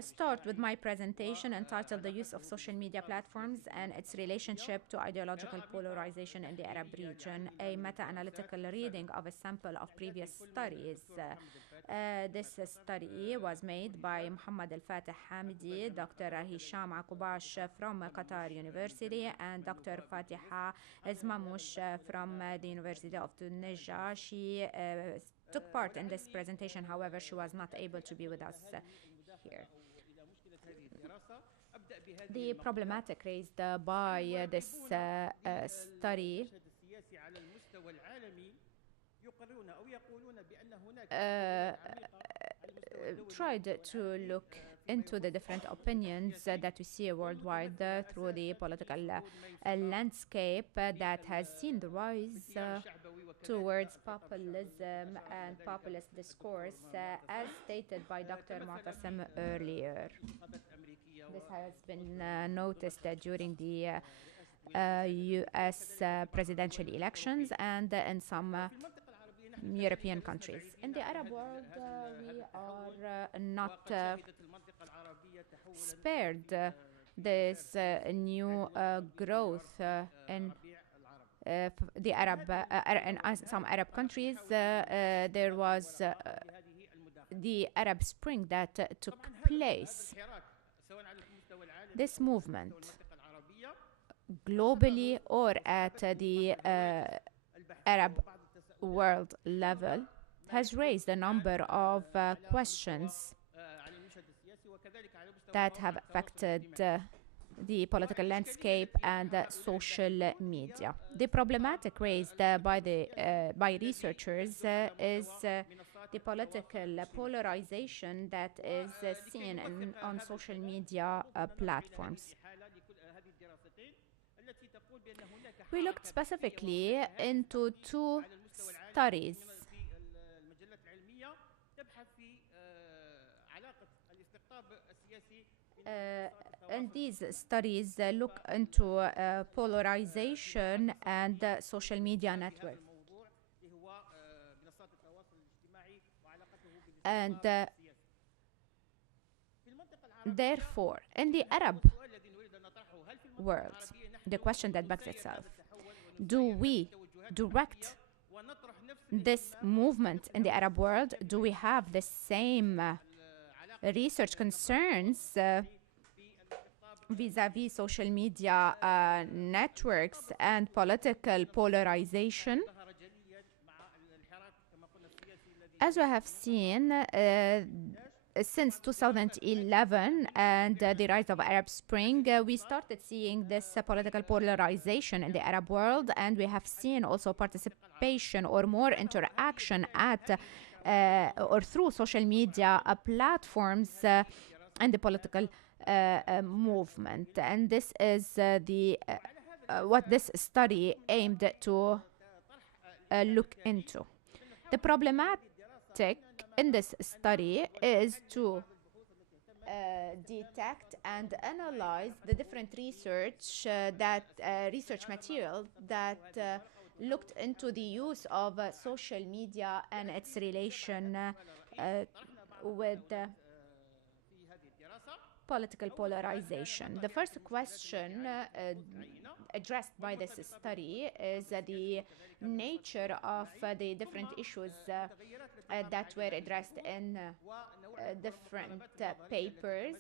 start with my presentation entitled The Use of Social Media Platforms and Its Relationship to Ideological Polarization in the Arab Region, a meta-analytical reading of a sample of previous studies. This study was made by Muhammad Al Fateh Hamidi, Dr. Hisham Akubash from Qatar University, and Dr. Fatiha Esmamouche from the University of Tunisia. She took part in this presentation, however, she was not able to be with us here. The problematic raised by this study tried to look into the different opinions that we see worldwide through the political landscape that has seen the rise towards populism and populist discourse, as stated by Dr. Mu'tasim earlier. This has been noticed during the US presidential elections and in some European countries. In the Arab world, we are not spared this new growth in the in some Arab countries. There was the Arab Spring that took place. This movement, globally or at the Arab world level, has raised a number of questions that have affected the political landscape and social media. The problematic raised by researchers is the political polarization that is seen on social media platforms. We looked specifically into two studies. And these studies look into polarization and social media networks. And therefore, in the Arab world, the question that begs itself, do we direct this movement in the Arab world? Do we have the same research concerns vis-a-vis social media networks and political polarization? As we have seen, since 2011 and the rise of Arab Spring, we started seeing this political polarization in the Arab world, and we have seen also participation or more interaction at or through social media platforms and the political movement. And this is what this study aimed to look into. The problematic in this study is to detect and analyze the different research research material that looked into the use of social media and its relation with political polarization. The first question addressed by this study is the nature of the different issues that were addressed in different papers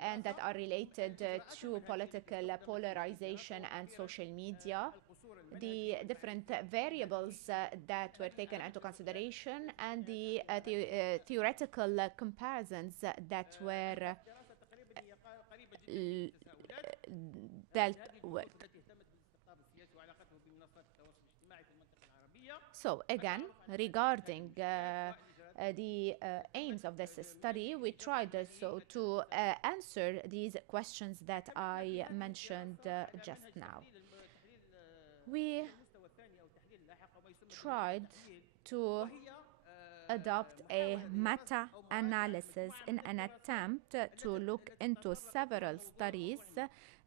and that are related to political polarization and social media, the different variables that were taken into consideration, and the theoretical comparisons that were dealt with. So again, regarding the aims of this study, we tried also to answer these questions that I mentioned just now. We tried to adopt a meta-analysis in an attempt to look into several studies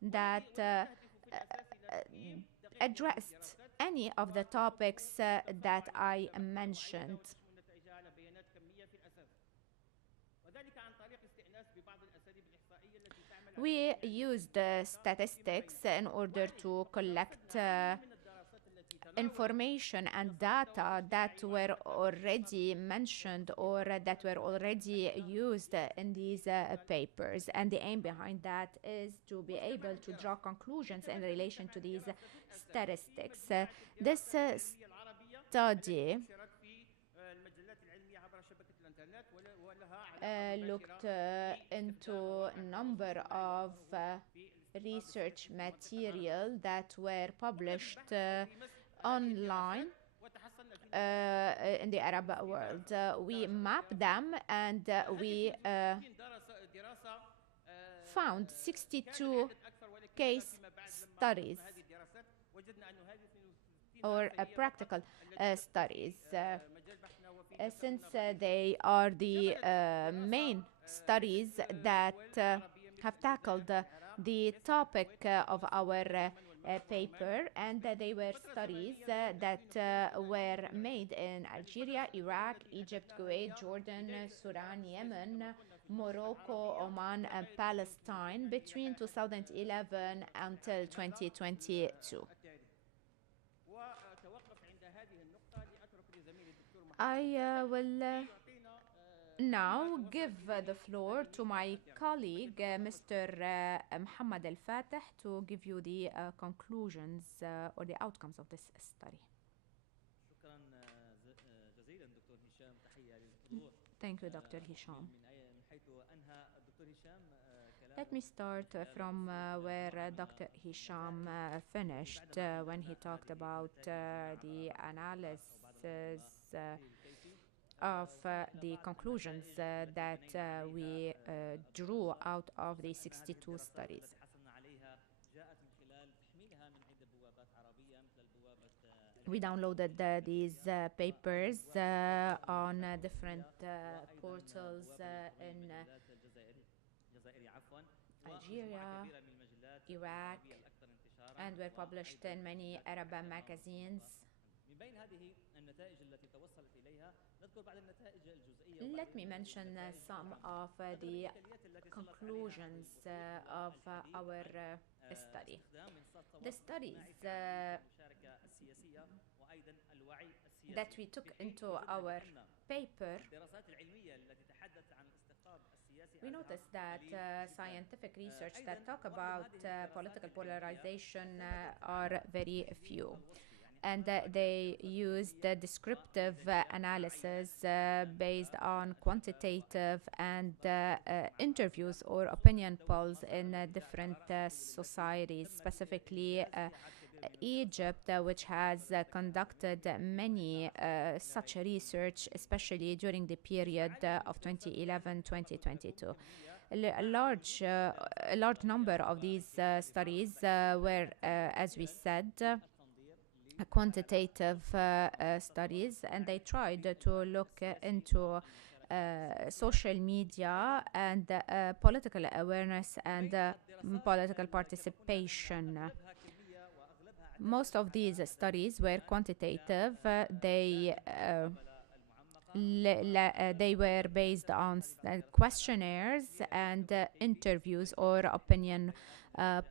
that addressed any of the topics that I mentioned. We used statistics in order to collect information and data that were already mentioned or that were already used in these papers. And the aim behind that is to be able to draw conclusions in relation to these statistics. This study looked into a number of research material that were published online in the Arab world. We mapped them and we found 62 case studies or practical studies. Since they are the main studies that have tackled the topic of our paper, and they were studies that were made in Algeria, Iraq, Egypt, Kuwait, Jordan, Sudan, Yemen, Morocco, Oman, and Palestine between 2011 until 2022. I will now give the floor to my colleague, Mr. Mohammed Al Fateh, to give you the conclusions or the outcomes of this study. شكرا جزيلا دكتور هشام تحية للحضور Thank you, Dr. Hisham. من حيث أنهى الدكتور هشام Let me start from where Dr. Hisham finished when he talked about the analysis of the conclusions that we drew out of the 62 studies. We downloaded these papers on different portals in Algeria, Iraq, and were published in many Arab magazines. Let me mention some of the conclusions of our study. The studies that we took into our paper, we noticed that scientific research that talk about political polarization are very few. And they used descriptive analysis based on quantitative and interviews or opinion polls in different societies, specifically Egypt, which has conducted many such research, especially during the period of 2011-2022. A large number of these studies were, as we said, quantitative studies, and they tried to look into social media and political awareness and political participation. Most of these studies were quantitative. They were based on questionnaires and interviews or opinion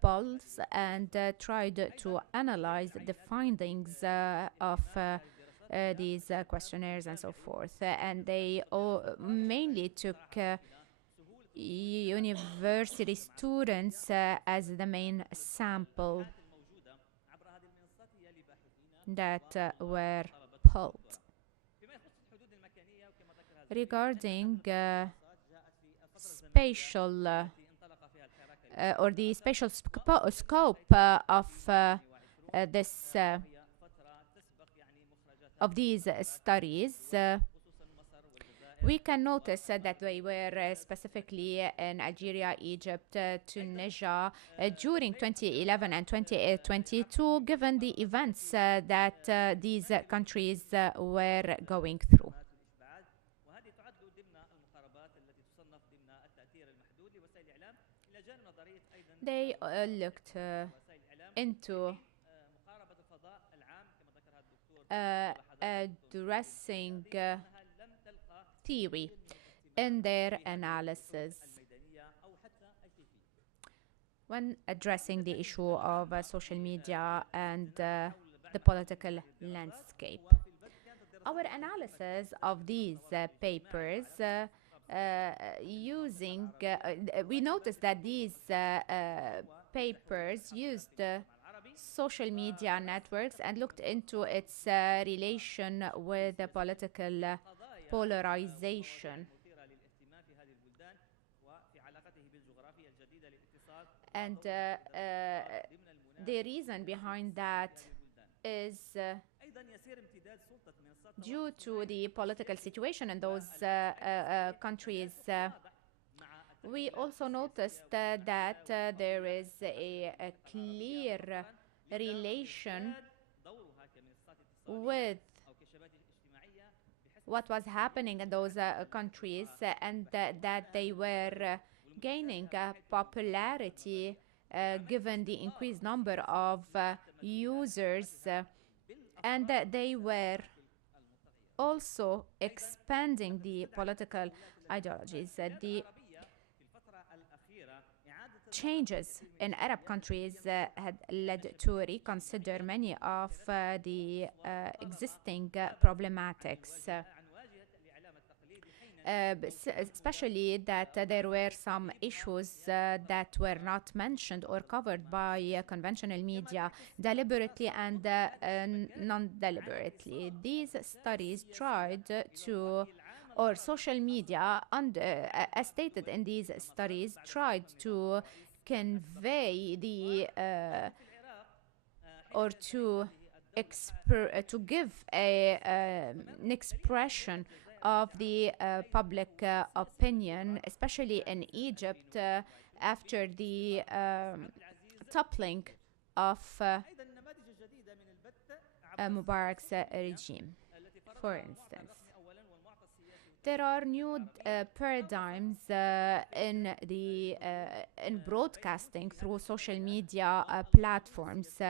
polls, and tried to analyze the findings of these questionnaires and so forth. And they mainly took university students as the main sample that were polled. Regarding spatial or the spatial scope of this of these studies, we can notice that they were specifically in Algeria, Egypt, Tunisia during 2011 and 2022, given the events that these countries were going through. They looked into addressing theory in their analysis when addressing the issue of social media and the political landscape. Our analysis of these papers we noticed that these papers used social media networks and looked into its relation with the political polarization. And the reason behind that is due to the political situation in those countries. We also noticed that there is a clear relation with what was happening in those countries, and that they were gaining popularity given the increased number of users, and they were also expanding the political ideologies. The changes in Arab countries had led to reconsider many of the existing problematics. Especially that there were some issues that were not mentioned or covered by conventional media deliberately and non-deliberately. These studies tried to, or social media, as stated in these studies, tried to convey the or to give an expression of the public opinion, especially in Egypt after the toppling of Mubarak's regime, for instance. There are new paradigms in broadcasting through social media platforms.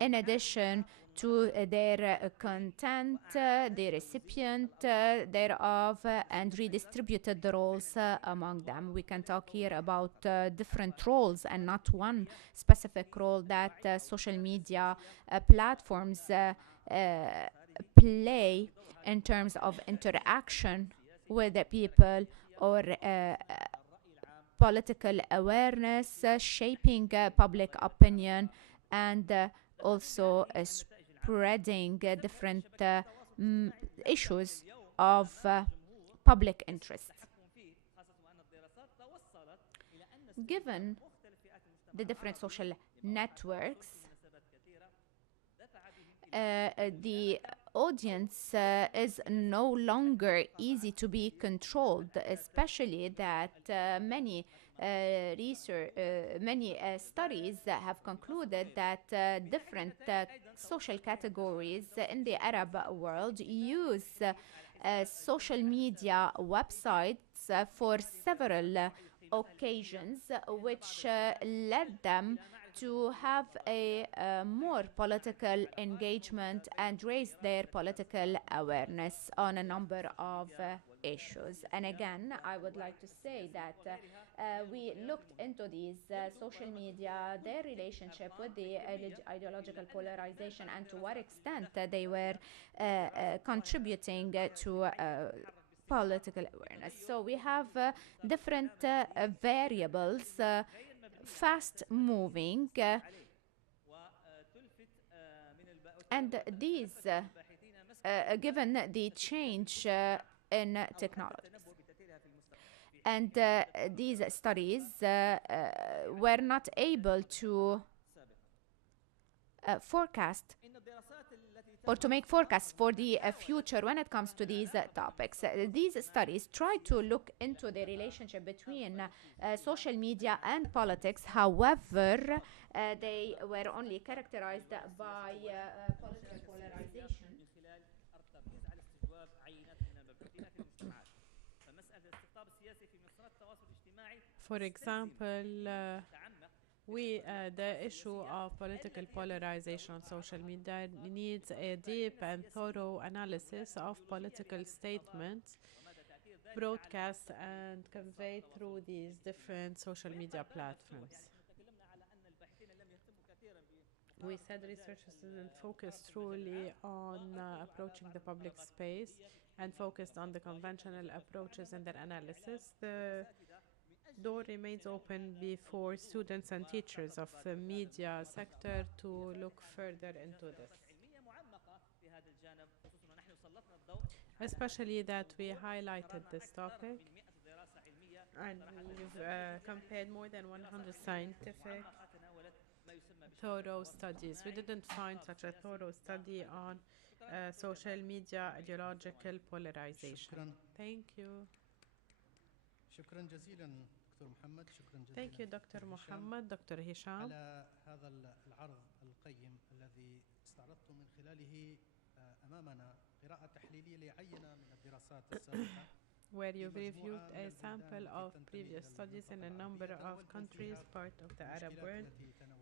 In addition to their content, the recipient thereof, and redistributed the roles among them. We can talk here about different roles and not one specific role that social media platforms play in terms of interaction with the people or political awareness, shaping public opinion, and also spreading different issues of public interest. Given the different social networks, the audience is no longer easy to be controlled, especially that many studies have concluded that different social categories in the Arab world use social media websites for several occasions, which led them to have a more political engagement and raise their political awareness on a number of issues. And again, I would like to say that we looked into these social media, their relationship with the ideological polarization, and to what extent they were contributing to political awareness. So we have different variables, fast moving, and these given the change in technologies. And these studies were not able to forecast or to make forecasts for the future when it comes to these topics. These studies try to look into the relationship between social media and politics. However, they were only characterized by political polarization. For example, the issue of political polarization on social media needs a deep and thorough analysis of political statements broadcast and conveyed through these different social media platforms. We said researchers didn't focus truly on approaching the public space and focused on the conventional approaches in their analysis. The door remains open before students and teachers of the media sector to look further into this. Especially that we highlighted this topic and we've compared more than 100 scientific thorough studies. We didn't find such a thorough study on social media ideological polarization. Thank you. شكرا جزيلا دكتور محمد. شكرا جزيلا. Thank you, Dr. Muhammad, Dr. Hisham. على هذا العرض القيم الذي استعرضتم من خلاله أمامنا قراءة تحليلية لعينة من الدراسات السابقة. where you've reviewed a sample of previous studies in a number of countries, part of the Arab world,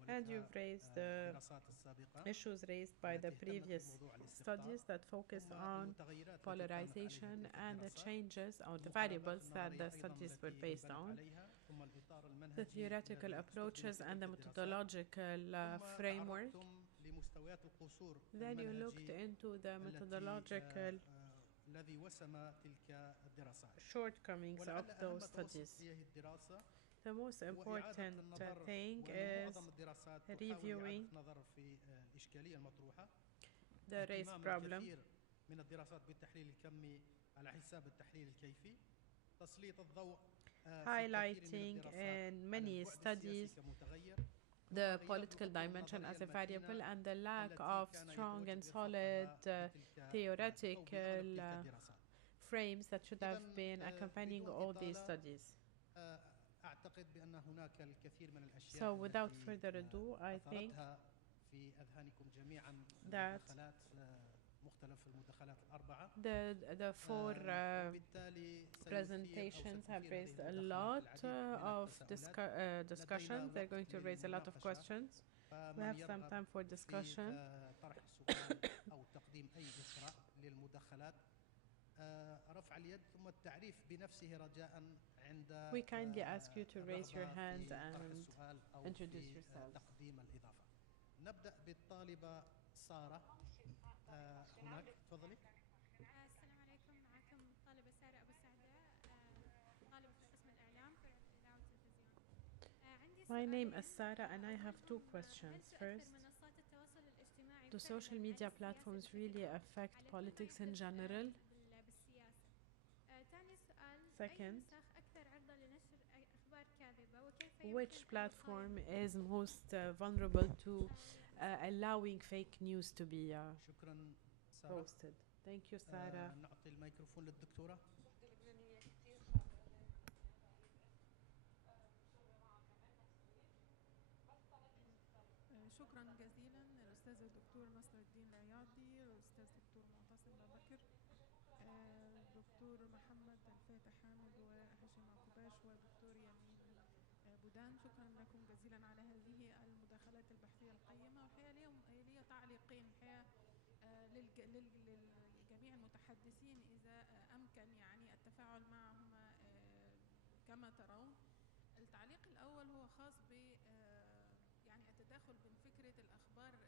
and you've raised the issues raised by the previous studies that focus on polarization and the changes or the variables that the studies were based on, the theoretical approaches and the methodological framework. Then you looked into the methodological shortcomings of those studies. The most important thing is reviewing the race problem, highlighting in many studies the political dimension as a variable and the lack of strong and solid theoretical frames that should have been accompanying all these studies. So without further ado, I think that the four presentations have raised a lot of discussions. They're going to raise a lot of questions. We have some time for discussion. We kindly ask you to raise your hand and introduce yourselves. نبدأ بالطالبة سارة هناك تفضلي. السلام عليكم، معكم الطالبة سارة أبو سعدة، طالبة في قسم الإعلام في الإذاعة والتلفزيون. My name is Sarah and I have two questions. First, do social media platforms really affect politics in general? Second, which platform is most vulnerable to allowing fake news to be posted? Thank you, Sarah. نعطي الميكروفون للدكتورة. شكرا جزيلا الأستاذ الدكتور نصر الدين العياضي، الأستاذ دكتور معتصم بكر، دكتور محمد الفاتح حامد وهشام عكوباش ودكتور يمين بودان. شكرا لكم جزيلا على هذه المداخلات البحثية القيمة. والحقيقة لي تعليقين الحقيقة للجميع المتحدثين إذا أمكن يعني التفاعل معهما كما ترون. التعليق الأول هو خاص ب يعني التداخل بين فكرة الأخبار،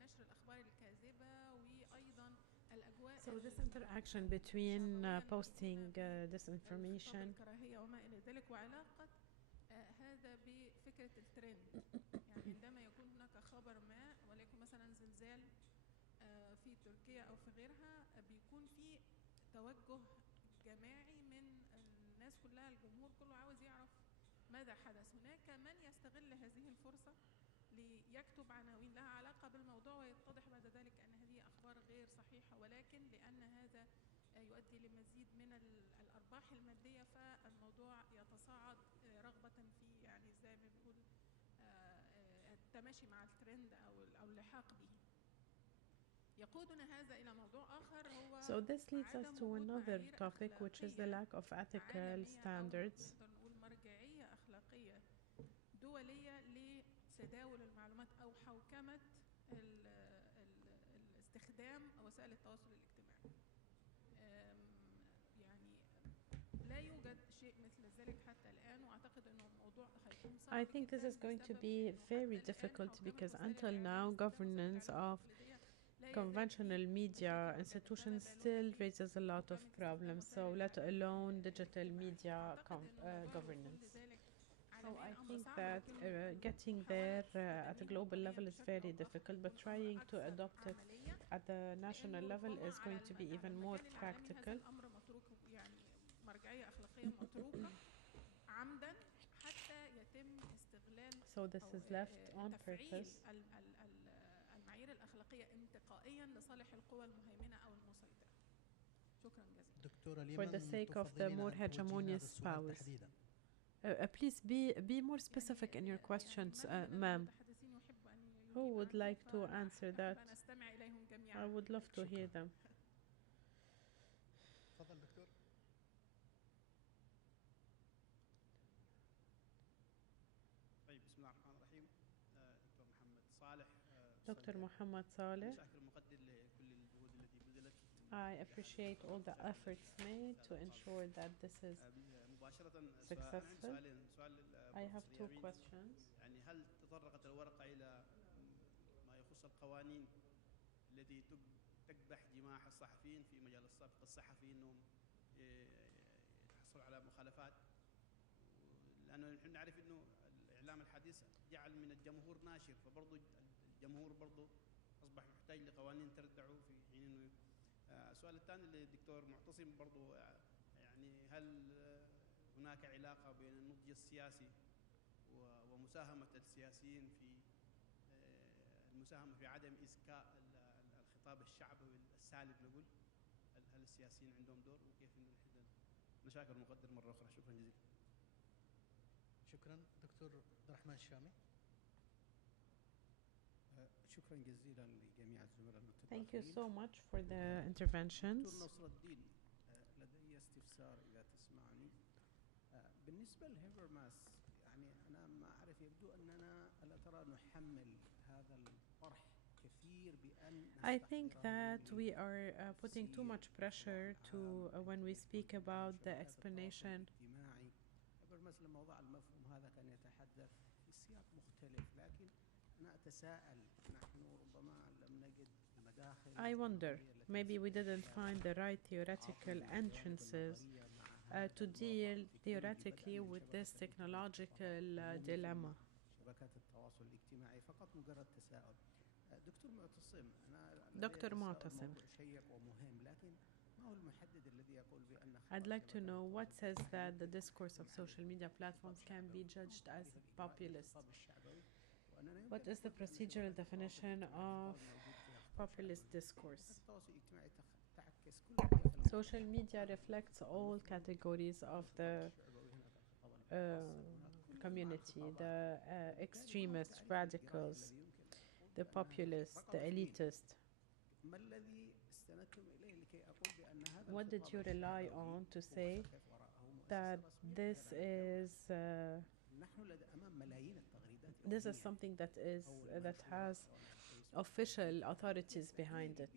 نشر الأخبار الكاذبة وأيضا الأجواء. So this interaction between posting disinformation الكراهية وما إلى ذلك، وعلاقة هذا بفكرة الترند. يعني عندما يكون هناك خبر ما وليكن مثلا زلزال في تركيا أو في غيرها، بيكون في توجه جماعي من الناس كلها، الجمهور كله عاوز يعرف ماذا حدث. هناك من يستغل هذه الفرصة ليكتب عناوين لها علاقة بالموضوع ويتضح بعد ذلك أن هذه أخبار غير صحيحة، ولكن لأن هذا يؤدي لمزيد من الأرباح المادية فالموضوع يتصاعد رغبة في يعني زي ما بنقول التماشي مع الترند أو اللحاق به. يقودنا هذا إلى موضوع آخر هو So this leads us to another topic, which is the lack of ethical standards. نقدر نقول مرجعية أخلاقية دولية لتداول المعلومات أو حوكمة استخدام وسائل التواصل الاجتماعي. يعني لا يوجد شيء مثل ذلك حتى الآن، وأعتقد أنه الموضوع هيكون صعب. I think this is going to be very difficult because until now governance of conventional media institutions still raises a lot of problems, so let alone digital media governance. So I think that getting there at a global level is very difficult, but trying to adopt it at the national level is going to be even more practical. So this is left on purpose. المعايير الأخلاقية انتقائيا لصالح القوى المهيمنة أو المسيطرة. شكرا جزيلا. For the sake of the more hegemonious powers. Please be more specific in your questions, ma'am. Who would like to answer that? I would love to hear them. Dr. Muhammad Saleh. شاكر المقدر لكل الجهود التي بذلت I appreciate all the efforts made to ensure that this is مباشرة أنا عندي successful. سؤالين سؤال I have للبروفيسور two يمين questions. يعني هل تطرقت الورقة إلى ما يخص القوانين التي تقبح جماح الصحفيين في مجال السابق الصحفي انهم يحصلوا على مخالفات لانه نحن نعرف انه الاعلام الحديث جعل من الجمهور ناشر فبرضه الجمهور برضه اصبح محتاج لقوانين تردعه في حين انه السؤال الثاني للدكتور معتصم برضه يعني هل هناك علاقه بين النضج السياسي ومساهمه السياسيين في المساهمه في عدم اذكاء الخطاب الشعبي السالب نقول هل السياسيين عندهم دور وكيف انه نشاكر المقدر مره اخرى شكرا جزيلا. شكرا دكتور عبد الرحمن الشامي. شكرا جزيلا لجميع الزملاء المتفقين. Thank you so much for the interventions. دكتور نصر الدين لدي استفسار اذا تسمعني بالنسبه لهيفرماس يعني انا ما اعرف يبدو اننا الا ترى نحمل هذا الطرح كثير بان I think that we are putting too much pressure to when we speak about the explanation. هيفرماس لما وضع المفهوم هذا كان يتحدث في سياق مختلف لكن أنا أتساءل نحن ربما لم نجد المداخل. I wonder, maybe we didn't find the right theoretical entrances to deal theoretically with this technological dilemma. شبكات التواصل الاجتماعي فقط مجرد تساؤل. دكتور معتصم Dr. Mu'tasim, شيق ومهم لكن ما هو المحدد الذي يقول بأن I'd like to know what says that the discourse of social media platforms can be judged as populist. What is the procedural definition of populist discourse? Social media reflects all categories of the community, the extremists, radicals, the populists, the elitists. What did you rely on to say that this is something that has official authorities behind it?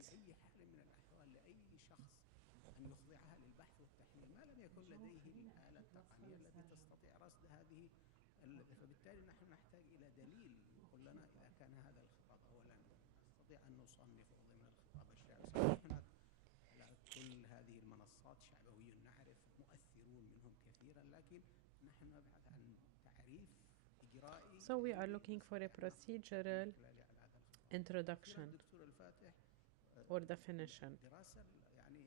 فبالتالي نحن نحتاج إلى دليل يقول لنا إذا كان هذا الخطاب أولا نستطيع أن نصنفه ضمن الخطاب الشعبي. هناك على كل هذه المنصات شعبويون نعرف مؤثرون منهم كثيرا لكن نحن نبحث عن تعريف إجرائي. So we are looking for a procedural introduction or definition. دراسة يعني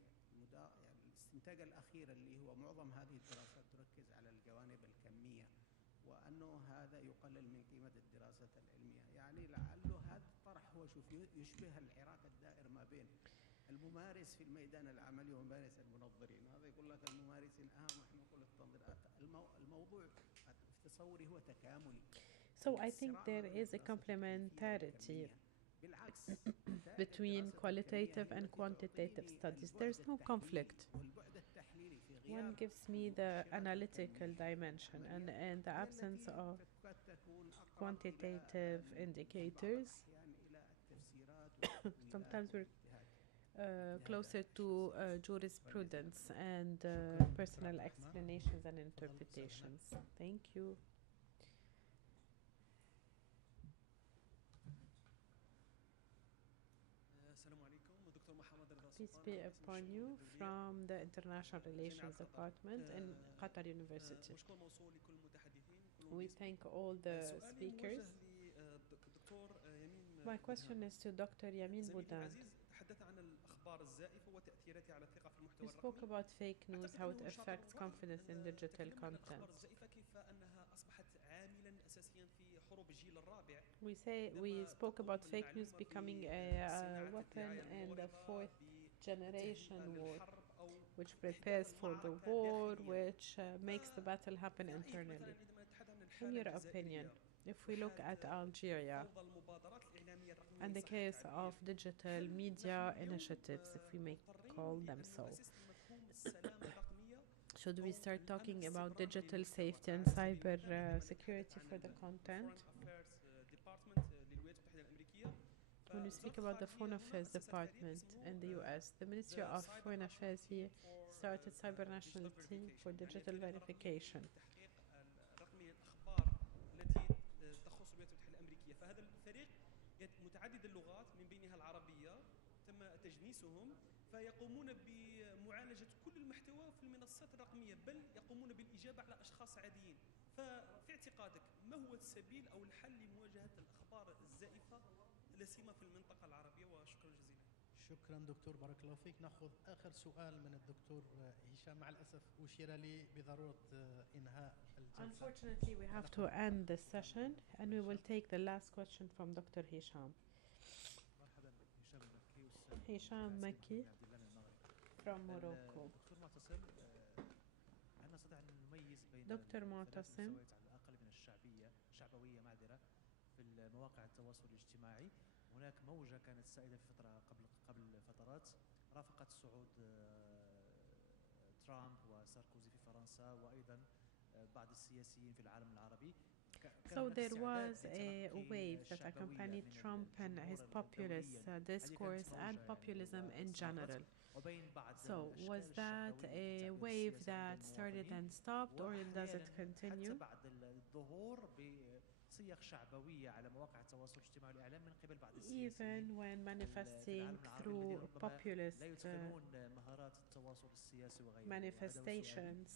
الاستنتاج الأخير اللي هو معظم هذه الدراسات تركز على الجوانب الكمية وأنه هذا يقلل من قيمة الدراسة العلمية يعني لعله هذا الطرح هو شوف يشبه العراق الدائر ما بين الممارس في الميدان العملي وممارس المنظرين هذا يقول لك الممارسين ونحن نقول التنظيرات الموضوع في تصوري هو تكاملي. So I think there is a complementarity between qualitative and quantitative studies. There's no conflict. One gives me the analytical dimension and in the absence of quantitative indicators, sometimes we're closer to jurisprudence and personal explanations and interpretations. Thank you. Peace be upon you from the International Relations Department in Qatar University. We thank all the speakers. My question is to Dr. Yamine Boudhane. You spoke about fake news, how it affects confidence in digital content. We spoke about fake news becoming a weapon in the fourth generation war, which prepares for the war, which makes the battle happen internally. In your opinion, if we look at Algeria and the case of digital media initiatives, if we may call them so, should we start talking about digital safety and cyber security for the content? when we speak about the Foreign Affairs Department in the US, the Ministry of Foreign Affairs here started cyber national team for digital verification. تحقيق الرقمية الأخبار التي تخص الولايات المتحدة الأمريكية. فهذا الفريق متعدد اللغات من بينها العربية تم تجنيسهم، فيقومون بمعالجة كل المحتوى في المنصات الرقمية، بل يقومون بالإجابة على أشخاص عاديين. ففي اعتقادك ما هو السبيل أو الحل لمواجهة الأخبار الزائفة لا سيما في المنطقة العربية؟ وشكرا جزيلا. شكرا دكتور، بارك الله فيك. ناخذ آخر سؤال من الدكتور هشام. مع الأسف أشير لي بضرورة إنهاء الجلسة. Unfortunately, we have to end this session and we will take the last question from Dr. Hisham. مرحبا، هشام مكي from Morocco. دكتور معتصم، هل نستطيع أن نميز بين دكتور ثلاث معتصم. مستويات على الأقل من الشعبوية في المواقع التواصل الاجتماعي؟ هناك موجة كانت سائدة في فترة قبل فترات رافقت صعود ترامب وساركوزي في فرنسا، وأيضا بعض السياسيين في العالم العربي. So there was a wave that accompanied Trump and his populist discourse and populism in general. So was that a wave that started and stopped, or does it continue? Even when manifesting through populist manifestations,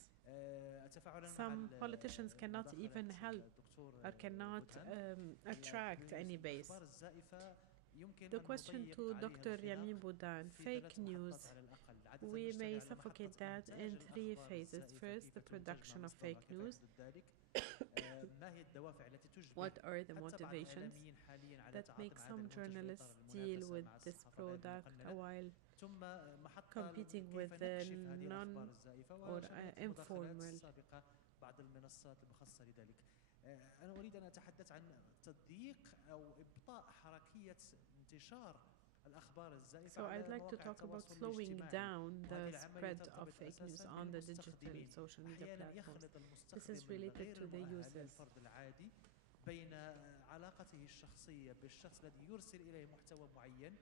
some politicians cannot even help or cannot attract any base. The question to Dr. Yamine Boudhane, fake news, we may suffocate that in three phases. First, the production of fake news. What are the motivations that make some journalists deal with this product while competing with the non or informal? أنا أريد أن أتحدث عن تضييق أو إبطاء حركية انتشار الأخبار الزائفة. So I'd like to talk about slowing down the spread of fake news on the digital social media platforms. This is related to the users. بين علاقته الشخصية بالشخص الذي يرسل إليه محتوى معين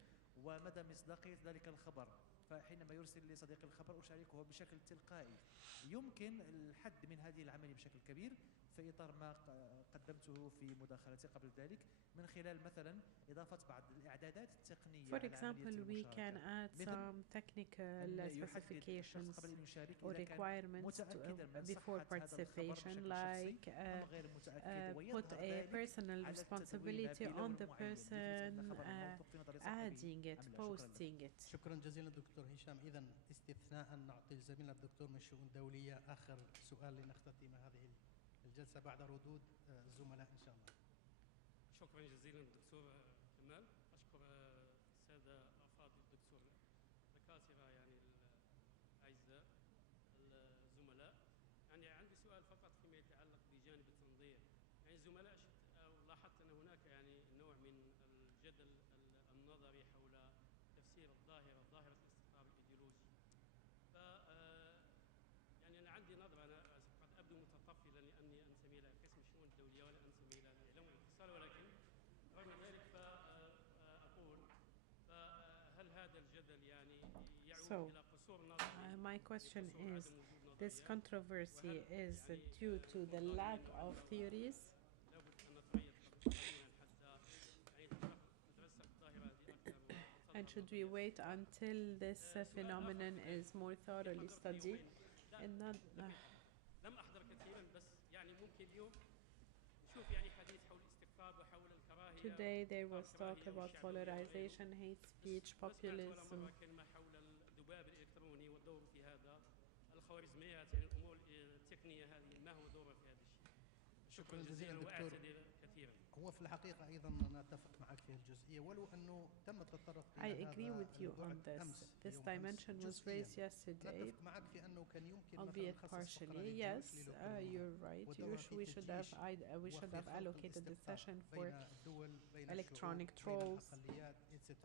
ومدى مصداقية ذلك الخبر. فحينما يرسل لي صديقي الخبر أشاركه بشكل تلقائي. يمكن الحد من هذه العملية بشكل كبير في إطار ما قدمته في مداخلتي قبل ذلك من خلال مثلا إضافة بعض الإعدادات التقنية. For example, we can add some technical specifications or requirements before participation, like put a personal responsibility on the person adding it, posting it. شكرا جزيلا دكتور هشام. إذا استثناء نعطي زميلنا الدكتور من الشؤون الدولية آخر سؤال لنختتم هذه الجلسة بعد ردود الزملاء إن شاء الله. شكرا جزيلا دكتور كمال. أشكر السادة أفاضل الدكتور الدكاترة يعني الأعزاء الزملاء. يعني عندي سؤال فقط فيما يتعلق بجانب التنظير. يعني الزملاء لاحظت أن هناك يعني نوع من الجدل النظري حول تفسير ظاهرة الاستقطاب الإيديولوجي. ف يعني أنا عندي نظرة، أنا قد أبدو متطفلا لأني أنتمي إلى قسم الشؤون الدولية ولا أنتمي إلى الإعلام والاتصال، ولكن رغم ذلك فأقول فهل هذا الجدل يعني يعود إلى قصور نظري؟ My question is, this controversy is due to the lack of theories? And should we wait until this phenomenon is more thoroughly studied? لم أحضر كثيرا، بس يعني ممكن اليوم نشوف يعني حديث حول الاستقطاب وحول الكراهية. Today there was talk about polarization, hate speech, populism. كلمة حول الذباب الإلكتروني والدور في هذا، الخوارزميات، يعني الأمور التقنية هذه، ما هو دورها في هذا الشيء؟ شكرا جزيلا دكتور. كثيرا. هو في الحقيقة أيضا نتفق معك في الجزئية، ولو أنه تم التطرق I agree with you on this. This dimension was raised yesterday, نتفق معك في أنه كان يمكن albeit partially. Yes, you're right. We should have allocated the session for electronic trolls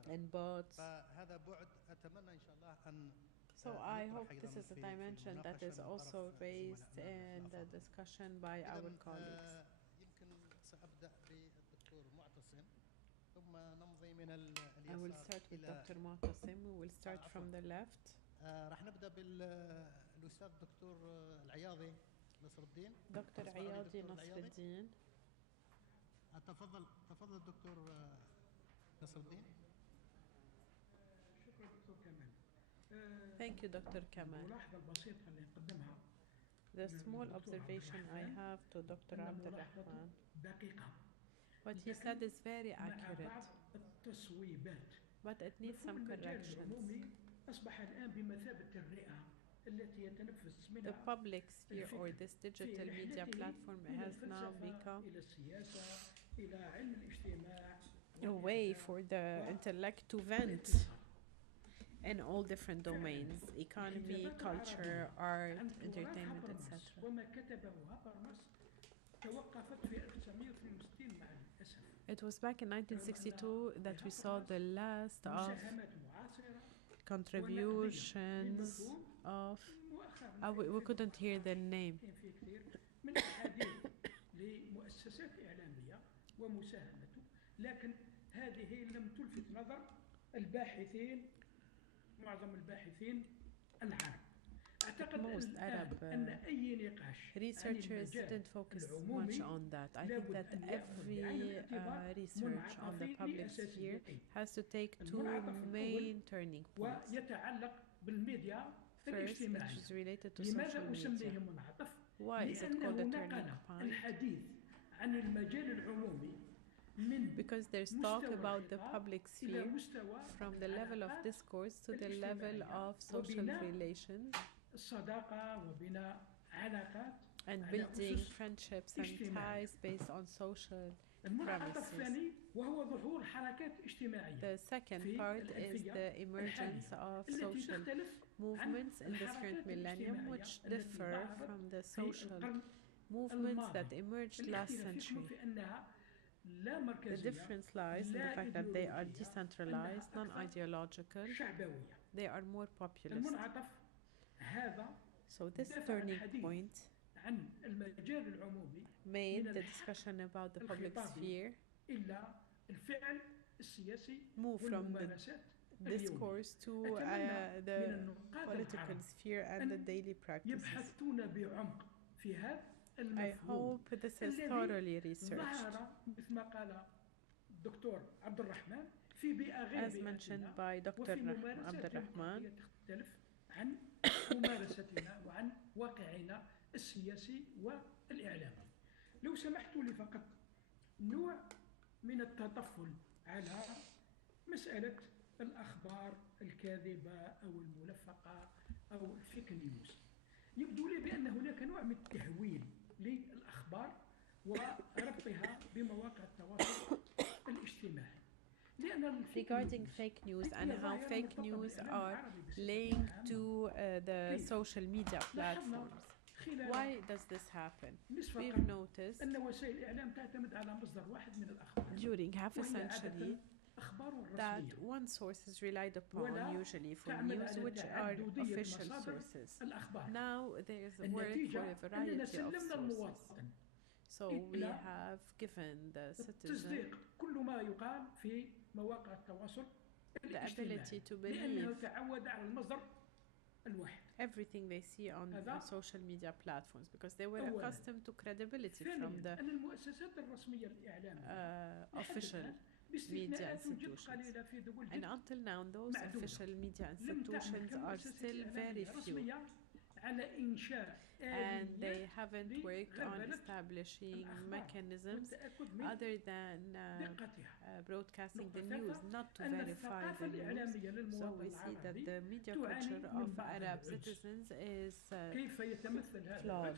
and bots. فهذا بعد أتمنى إن شاء الله أن So I hope this is a dimension that is also raised in the discussion by our colleagues. يمكن سأبدأ بالدكتور معتصم ثم نمضي من I will اليسار start with إلى Dr. Mu'tasim. We will start عفواً. from the left. راح نبدأ بالأستاذ الدكتور العياضي نصر الدين. Dr. اسمحوا لي Ayadi دكتور العياضي. Nasruddin. تفضل دكتور نصر الدين. شكرا دكتور كمال. Thank you, Dr. Kamal. الملاحظة البسيطة اللي قدمها The small observation I have to Dr. Abdurrahman. دقيقة. What he said is very مع accurate, بعض التصويبات. but it needs some المجال corrections. العمومي أصبح الآن بمثابة الرئة التي يتنفس The منها public sphere or this digital media platform has now become إلى السياسة إلى علم الاجتماع a way for the intellect to vent in all different domains: economy, culture, art, entertainment, etc. وما كتبه هابرماس توقفت في 1962 مع الأسف. It was back in 1962 that we saw the last of مساهمات معاصرة contributions of we couldn't hear the name. في كثير من الأحاديث لمؤسسات إعلامية ومساهمته، لكن هذه لم تلفت نظر الباحثين، معظم الباحثين العرب. أعتقد أن أي نقاش Researchers didn't focus much on that. I think that every research on the public sphere has to take two main turning points. ويتعلق بالميديا First, it is related to social media. Why is it called a turning point? الحديث عن المجال العمومي Because there's talk about the public sphere from the level of discourse to the level of social relations and building friendships and ties based on social premises. The second part is the emergence of social movements in this current millennium, which differ from the social movements that emerged last century. The difference lies in the fact that they are decentralized, non-ideological, they are more populist. So this turning point made the discussion about the public sphere move from the discourse to the political sphere and the daily practices. I hope this is thoroughly researched. As mentioned by Dr. Abdurrahman, عن ممارستنا وعن واقعنا السياسي والإعلامي. لو سمحتوا لي فقط نوع من التطفل على مسألة الأخبار الكاذبة أو الملفقة أو الفيك نيوز. يبدو لي بأن هناك نوع من التهويل للأخبار وربطها بمواقع التواصل الاجتماعي. Regarding fake news and how fake news are linked to the social media platforms. Why does this happen? We've noticed during half a century that one source is relied upon usually for news, which are official sources. Now there is a work for a variety of sources. So we have given the citizen the ability to believe everything they see on social media platforms because they were accustomed to credibility from the official media institutions. And until now, those official media institutions are still very few. And they haven't worked on establishing mechanisms other than broadcasting the news, not to verify the news. So we see that the media culture of Arab citizens is flawed.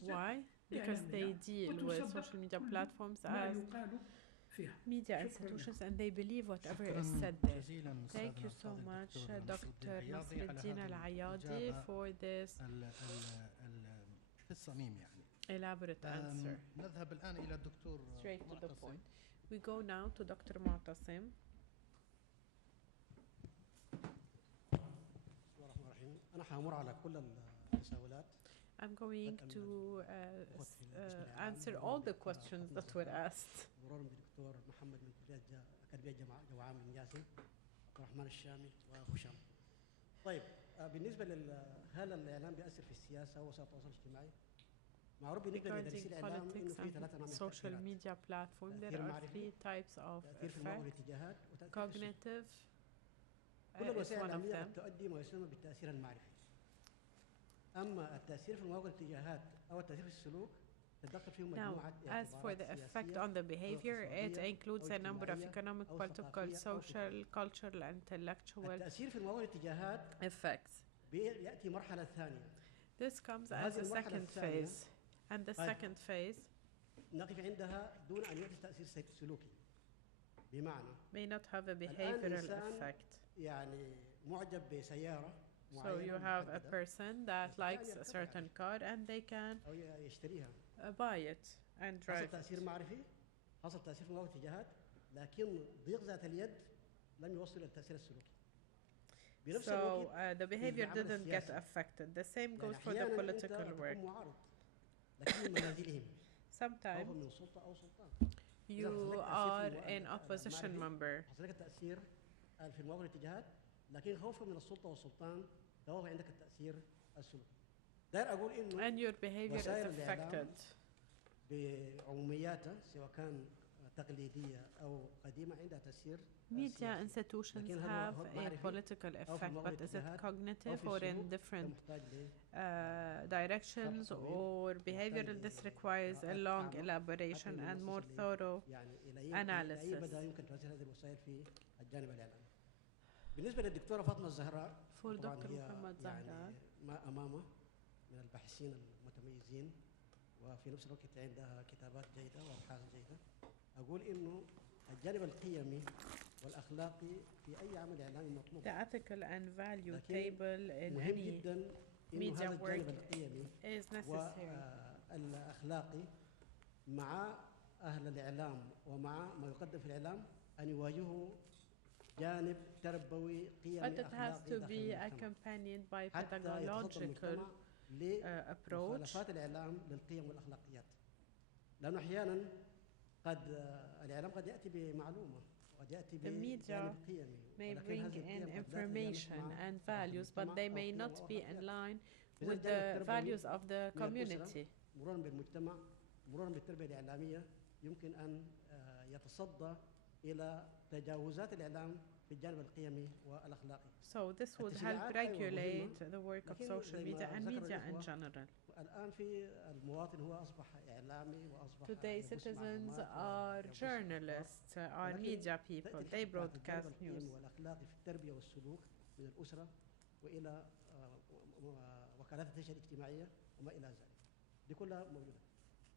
Why? Because they deal with social media platforms as media institutions and they believe whatever is said there. Thank you so much, Dr. Nasruddin Al-Ayadi, for this elaborate answer. Straight to the point. We go now to Dr. Mu'tasim. أنا حامر على كل التساؤلات. I'm going to answer all the questions that were asked. مرورا بدكتور محمد من كلية أكاديمية جوعان بن جاسم، دكتور الرحمن الشامي وخشام. طيب بالنسبة هل الإعلام بيأثر في السياسة ووسائل التواصل الاجتماعي؟ معروف بالنسبة لمدرسي الإعلام إنه في ثلاث أنواع من social التأثيرات. media platform, there are three types of تأثير في المواقع effect. والاتجاهات وتأثير في السلوك. Cognitive كل is الوسائل one of الإعلامية them. قد تؤدي ما يسمى بالتأثير المعرفي. أما التأثير في المواقع والاتجاهات أو التأثير في السلوك تدخل فيه Now, مجموعة as for the effect on the behavior, it includes a number of economic, political, social, cultural, and intellectual التأثير في المواقع والاتجاهات effects. يأتي مرحلة ثانية. This comes as a second phase. And the second phase نقف عندها دون أن يأتي تأثير سلوكي. بمعنى may not have a behavioral effect. يعني معجب بسيارة So you have a person that likes a certain car and they can أو يشتريها. buy it and drive حصل تأثير معرفي، حصل تأثير في مواقع الاتجاهات، لكن ضيق ذات اليد لم يوصل إلى التأثير السلوكي. بنفس الوقت the behavior didn't get affected. The same goes for the political work. لكن منازلهم Sometimes من سلطة أو سلطان. you are an opposition member. حصل لك التأثير في المواقع الاتجاهات، لكن خوفا من السلطة والسلطان توقف عندك التأثير السلوكي. داير أقول إنه And your behavior is affected. بعمومياتها سواء كان تقليدية أو قديمة عندها تأثير. Media institutions have a political effect, but is it cognitive or in different directions or behavioral? This requires a long elaboration and more thorough analysis. بالنسبة للدكتورة فاطمة الزهراء، For Dr. محمد زهراء, ما أمامه من الباحثين المتميزين وفي نفس الوقت عندها كتابات جيدة وأبحاث جيدة. أقول إنه الجانب القيمي والأخلاقي في أي عمل إعلامي مطلوب. The ethical and value table in مهم any جدا إنه هذا الجانب القيمي is necessary. والأخلاقي مع أهل الإعلام ومع ما يقدم في الإعلام أن يواجهوا جانب تربوي قيمي But it has أخلاقي to be داخل accompanied by حتى pedagogical approach. لمخالفات الإعلام للقيم والأخلاقيات. لأنه أحيانا قد الإعلام قد يأتي بمعلومة وقد يأتي بجانب قيمي may bring in information and values, but they may not be in line with the values of the community. مرورا بالمجتمع، مرورا بالتربية الإعلامية، يمكن أن يتصدى إلى تجاوزات الإعلام في الجانب القيمي والأخلاقي. So this would help regulate the work of social media and media in general. الآن في المواطن هو أصبح إعلامي وأصبح Today citizens are journalists, are media people. They broadcast news. والأخلاقي في التربية والسلوك من الأسرة وإلى وكالات التنشئة الاجتماعية وما إلى ذلك. دي كلها موجودة.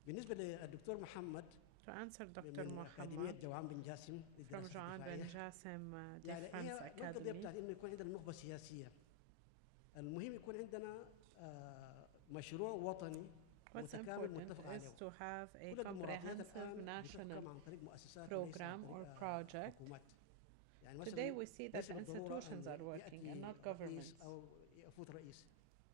بالنسبة للدكتور محمد To answer Dr. من أكاديمية Muhammad جوعان بن جاسم from Boudhane bin Jassim Defense يعني هي القضية بتاعت Academy. إنه يكون عندنا نخبة سياسية. المهم يكون عندنا مشروع وطني What's متكامل important متفق is عليه. to have a كل الديمقراطيات comprehensive الآن national بتحكم عن طريق مؤسسات program or project. حكومات. يعني Today مثلا we see that ليس بالضرورة institutions أن are working and not يأتي رئيس governments. أو يفوت رئيس.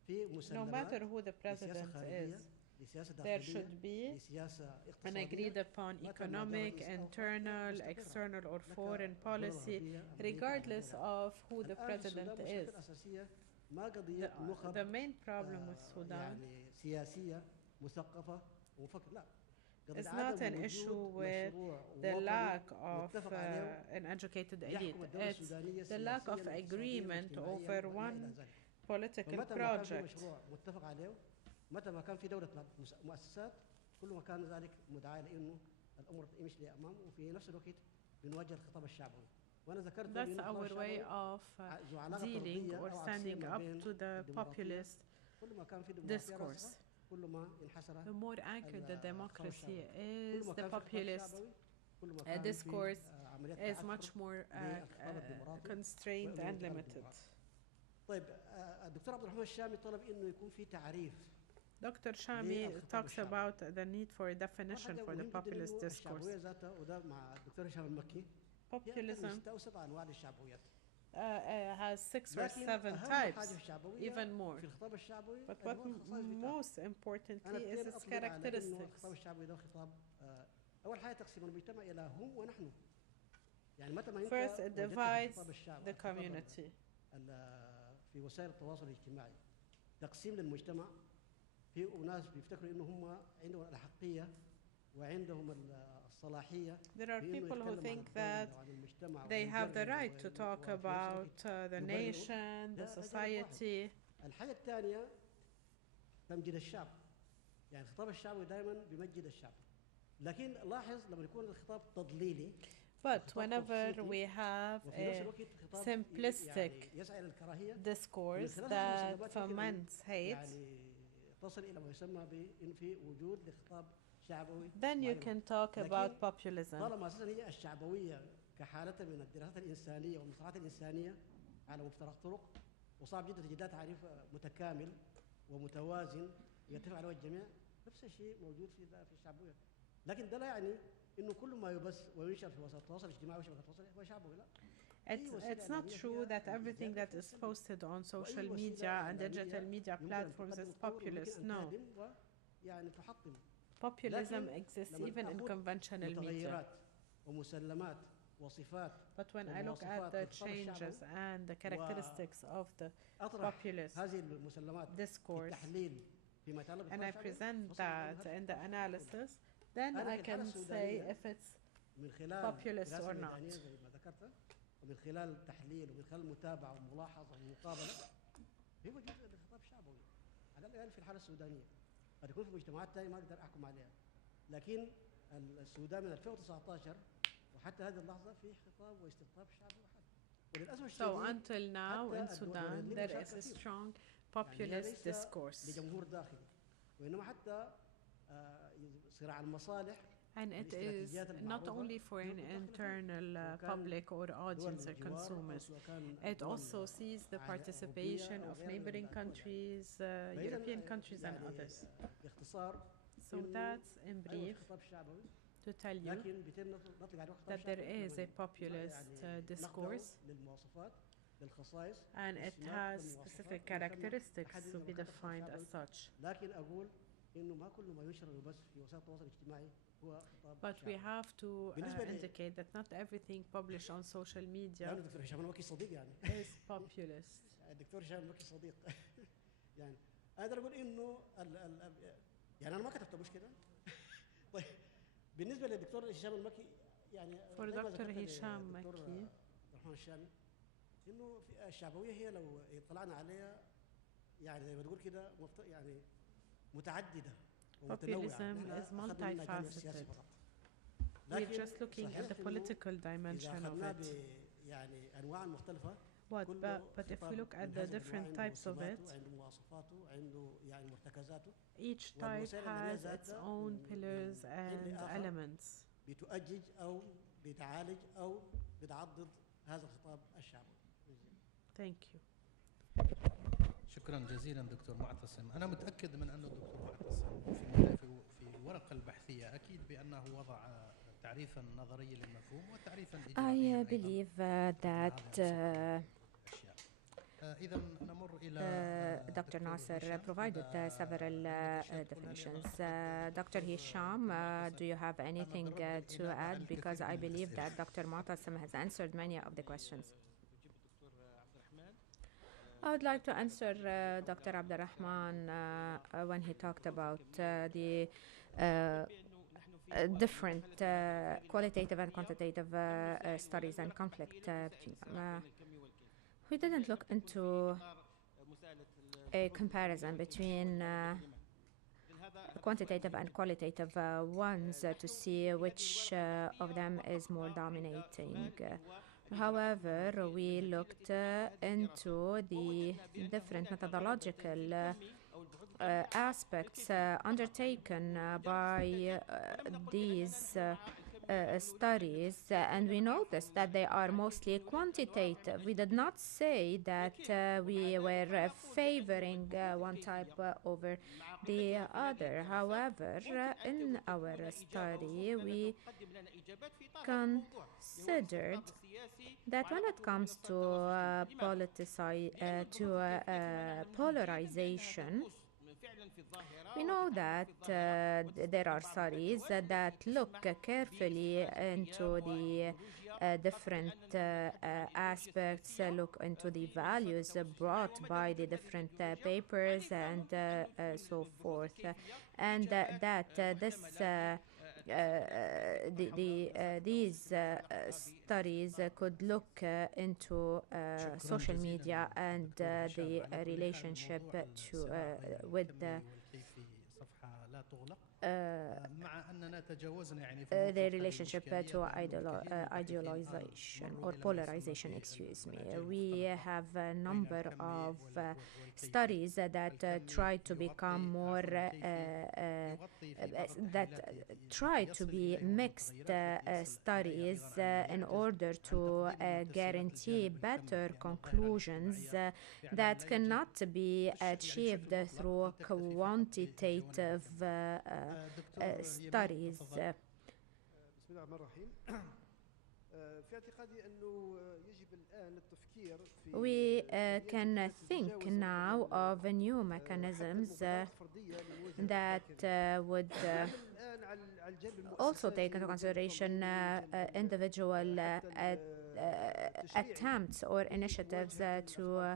في No مسلمات matter who the لسياسة president خارجية، is, لسياسة there داخلية، should be لسياسة an اقتصادية. agreed upon economic, internal, external, or foreign policy, regardless of who the president is. ما قضية نخب The main problem with Sudan يعني سياسية مثقفة ومفكر لا. is not an issue with the lack of an educated elite. It's the lack of agreement over one political project. متفق عليه متى ما كان في دولة مؤسسات كل ما كان ذلك مدعاة لأنه الأمر يمشي لأمام وفي نفس الوقت بنواجه الخطاب الشعبوي. وأنا ذكرت That's our way of dealing or standing up to the populist discourse. The more anchored the democracy is, the populist discourse is much more constrained and limited. طيب الدكتور عبد الرحمن الشامي طلب إنه يكون في تعريف. Dr. Shami talks about the need for a definition for the populist discourse. Populism has 6 or لكن 7 أهم types, حاجة في الشعبوية even more. في الخطاب الشعبوي But اللي what هو الخصائص بتاعه. most importantly أنا is كثير its أطلق على إنه characteristics. الخطاب الشعبي ده خطاب أول حاجة تقسيم المجتمع إلى هم ونحن. يعني متى ما أنت First, it وجدت في divides خطاب الشعب the community. في وسائل التواصل الاجتماعي تقسيم للمجتمع، في ناس بيفتكروا إنه هم عندهم الأحقية وعندهم الصلاحية. There are people who think that they have the right to talk about the nation, the society. الحاجة الثانية تمجيد الشعب، يعني الخطاب الشعبي دائما بيمجد الشعب، لكن لاحظ لما يكون الخطاب تضليلي. But whenever we have a simplistic discourse that foments hate, تصل إلى ما يسمى بإن في وجود لخطاب شعبوي. then you can talk about populism. طالما أساسا هي الشعبوية كحالة من الدراسات الإنسانية والمصطلحات الإنسانية على مفترق طرق، وصعب جدا تجد تعريف متكامل ومتوازن يتفق عليه الجميع. نفس الشيء موجود في الشعبوية، لكن ده لا يعني إنه كل ما يبث وينشر في وسائل التواصل الاجتماعي وشبكات التواصل هو شعبوي، لا. It's not true that everything that is posted on social media and digital media platforms is populist. No. Populism exists even in conventional media. But when I look at the changes and the characteristics of the populist discourse, and I present that in the analysis, then I can say if it's populist or not. ومن خلال تحليل ومن خلال متابعة وملاحظة ومقابلة هي وجود لخطاب شعبوي على الأقل في الحالة السودانية. قد يكون في مجتمعات ثانية ما أقدر أحكم عليها، لكن السودان من 2019 وحتى هذه اللحظة في خطاب واستقطاب شعبي واحد. وللأسف الشديد So until now in Sudan there is a strong populist discourse. لجمهور داخلي، وإنما حتى صراع المصالح. And it is not only for an internal public or audience or consumers. It also sees the participation of neighboring countries, European countries and others. So that's in brief to tell you that there is a populist discourse and it has specific characteristics to be defined as such. But we have to indicate that not everything published on social media is populist. الدكتور هشام مكي صديق يعني اقدر اقول انه يعني انا ما كتبت مش كده. طيب بالنسبه للدكتور هشام المكي يعني for Dr. هشام مكي الرحمن الشامي انه في الشعبويه هي لو اطلعنا عليها يعني زي ما تقول كده يعني متعدده. Populism is multifaceted. We're just looking at the political dimension of it. But if we look at the different types of it, each type has its own pillars and elements. Thank you. شكرا جزيلا دكتور معتصم. أنا متأكد من أن الدكتور معتصم في الورقة البحثية أكيد بأنه وضع تعريفا نظريا للمفهوم وتعريفا إجرائيا. I believe that Dr. Nasser provided several definitions. Dr. Hisham, do you have anything to add? Because I believe that Dr. Mu'tasim has answered many of the questions. I would like to answer Dr. Abdurrahman when he talked about the different qualitative and quantitative studies and conflict between them. We didn't look into a comparison between quantitative and qualitative ones to see which of them is more dominating. However, we looked into the different methodological aspects undertaken by these studies, and we noticed that they are mostly quantitative. We did not say that we were favoring one type over the other. However, in our study, we can considered that when it comes to polarization, we know that there are studies that look carefully into the different aspects, look into the values brought by the different papers and so forth, and these studies could look into social media and the relationship to with the the relationship to idealization or polarization, excuse me. We have a number of studies that try to become more that try to be mixed studies in order to guarantee better conclusions that cannot be achieved through quantitative studies. بسم الله الرحمن الرحيم. في اعتقادي أنه يجب الآن التفكير في We can think now of new mechanisms that would also take into consideration individual attempts or initiatives to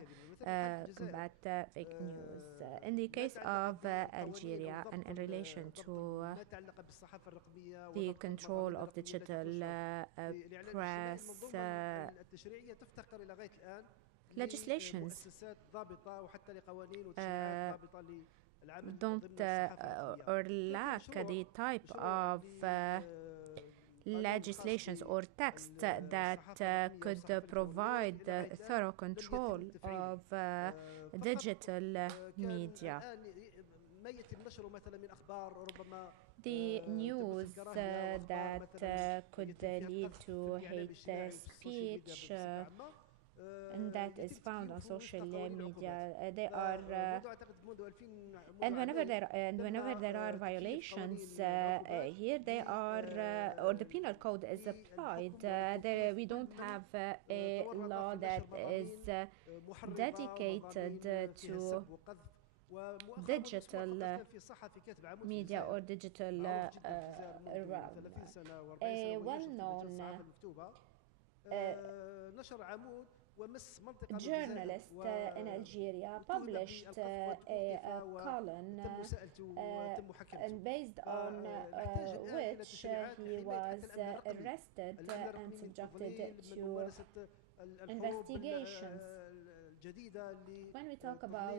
combat fake news. In the case of Algeria and in relation to the control of digital press, legislations don't or lack the type of legislations or text that could provide thorough control of digital media. The news that could lead to hate speech and that is found on social media, they are and whenever there are violations here they are or the penal code is applied, we don't have a law that is dedicated to digital media or digital realm. A well-known journalist in Algeria published a column and based on which he was arrested and subjected to investigations. When we talk about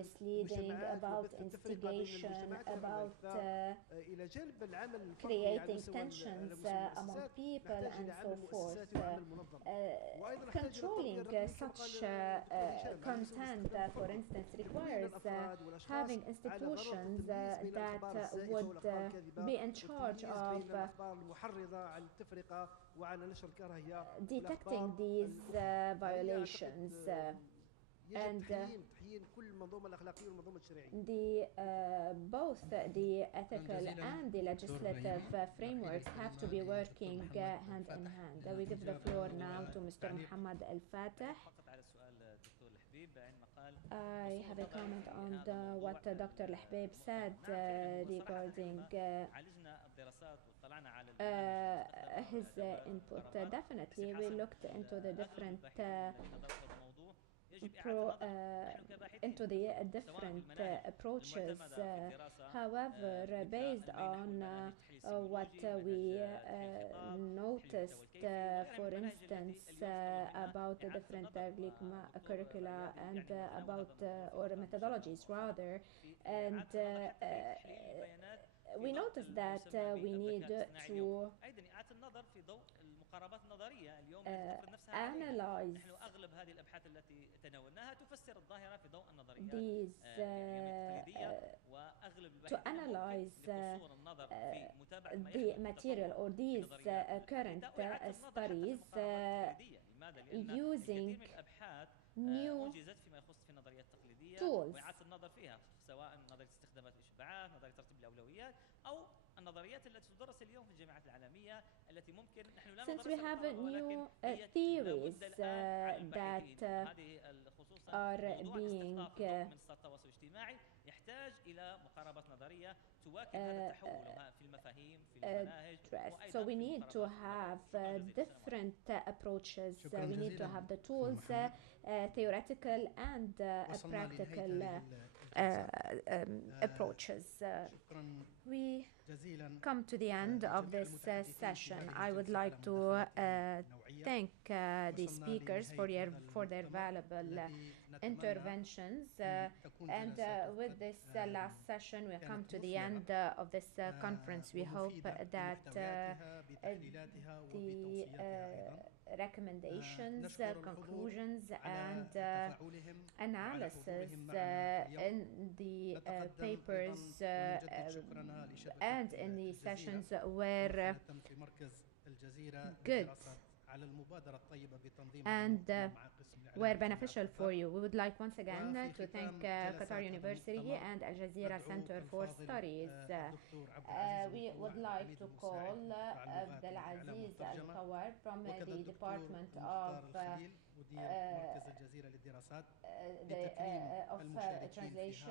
misleading, about instigation, about creating tensions among people and so forth, controlling such content, for instance, requires having institutions that would be in charge of detecting these violations and both the ethical and the legislative frameworks have to be working hand in hand. We give the floor now to Mr. Mohammed Al-Fatih. I have a comment on what Dr. Al-Habib said regarding his input. Definitely, we looked into the different approaches. However, based on what we noticed, for instance, about the different curricula and about or methodologies rather, and we noticed that we need to analyze these to analyze the material or these current studies using new tools. سواء نظرية استخدامات الإشباعات، نظرية ترتيب الأولويات، أو النظريات التي تدرس اليوم في الجامعات العالمية التي ممكن نحن لا Since we ندرسها have بالطبع، ولكن new هي theories لابد الآن على that الباحثين، وهذه خصوصا are موضوع being الاستقطاب في ضوء منصات التواصل الاجتماعي يحتاج إلى مقاربات نظرية تواكب هذا التحول في المفاهيم في المناهج addressed. So وأيضا we في need to المقاربات. have شكرا جزيلا. different approaches. شكراً We need to جزيلاً have the دكتور tools, محمد. theoretical and وصلنا practical لنهاية هذه الجلسة. approaches. شكراً We جزيلاً come to the end of لجميع this المتحدثين في session. هذه I would الجلسة like على to مداخلاتهم النوعية. thank the وصلنا speakers لنهاية هذا for their المؤتمر valuable الذي نتمنى interventions. أن تكون And جلساته with قد this last session, we come كانت to the end مثمرة of this conference. We hope ومفيدة that بمحتوياتها بتحليلاتها the وبتوصياتها أيضاً. recommendations, نشكر الحضور conclusions, على and تفاعلهم وعلى analysis حضورهم معنا اليوم. in the نتقدم papers أيضاً ونجدد شكرنا لشبكة and in the الجزيرة sessions were ممثلة في مركز الجزيرة good للدراسات على المبادرة الطيبة بتنظيم and مع قسم الإعلام were بجامعة beneficial قطر. for you. We would like once again وفي to thank ختام جلسات Qatar هذا University المؤتمر and Al Jazeera ندعو Center for الفاضل Studies. الدكتور عبد العزيز We would القوع like العميد to المساعد call قطاع اللغات Abdel والإعلام Aziz والترجمة، Al-Kawar from وكذا the الدكتور Department مختار of الخليل مدير مركز الجزيرة للدراسات the لتكريم of المشاركين في translation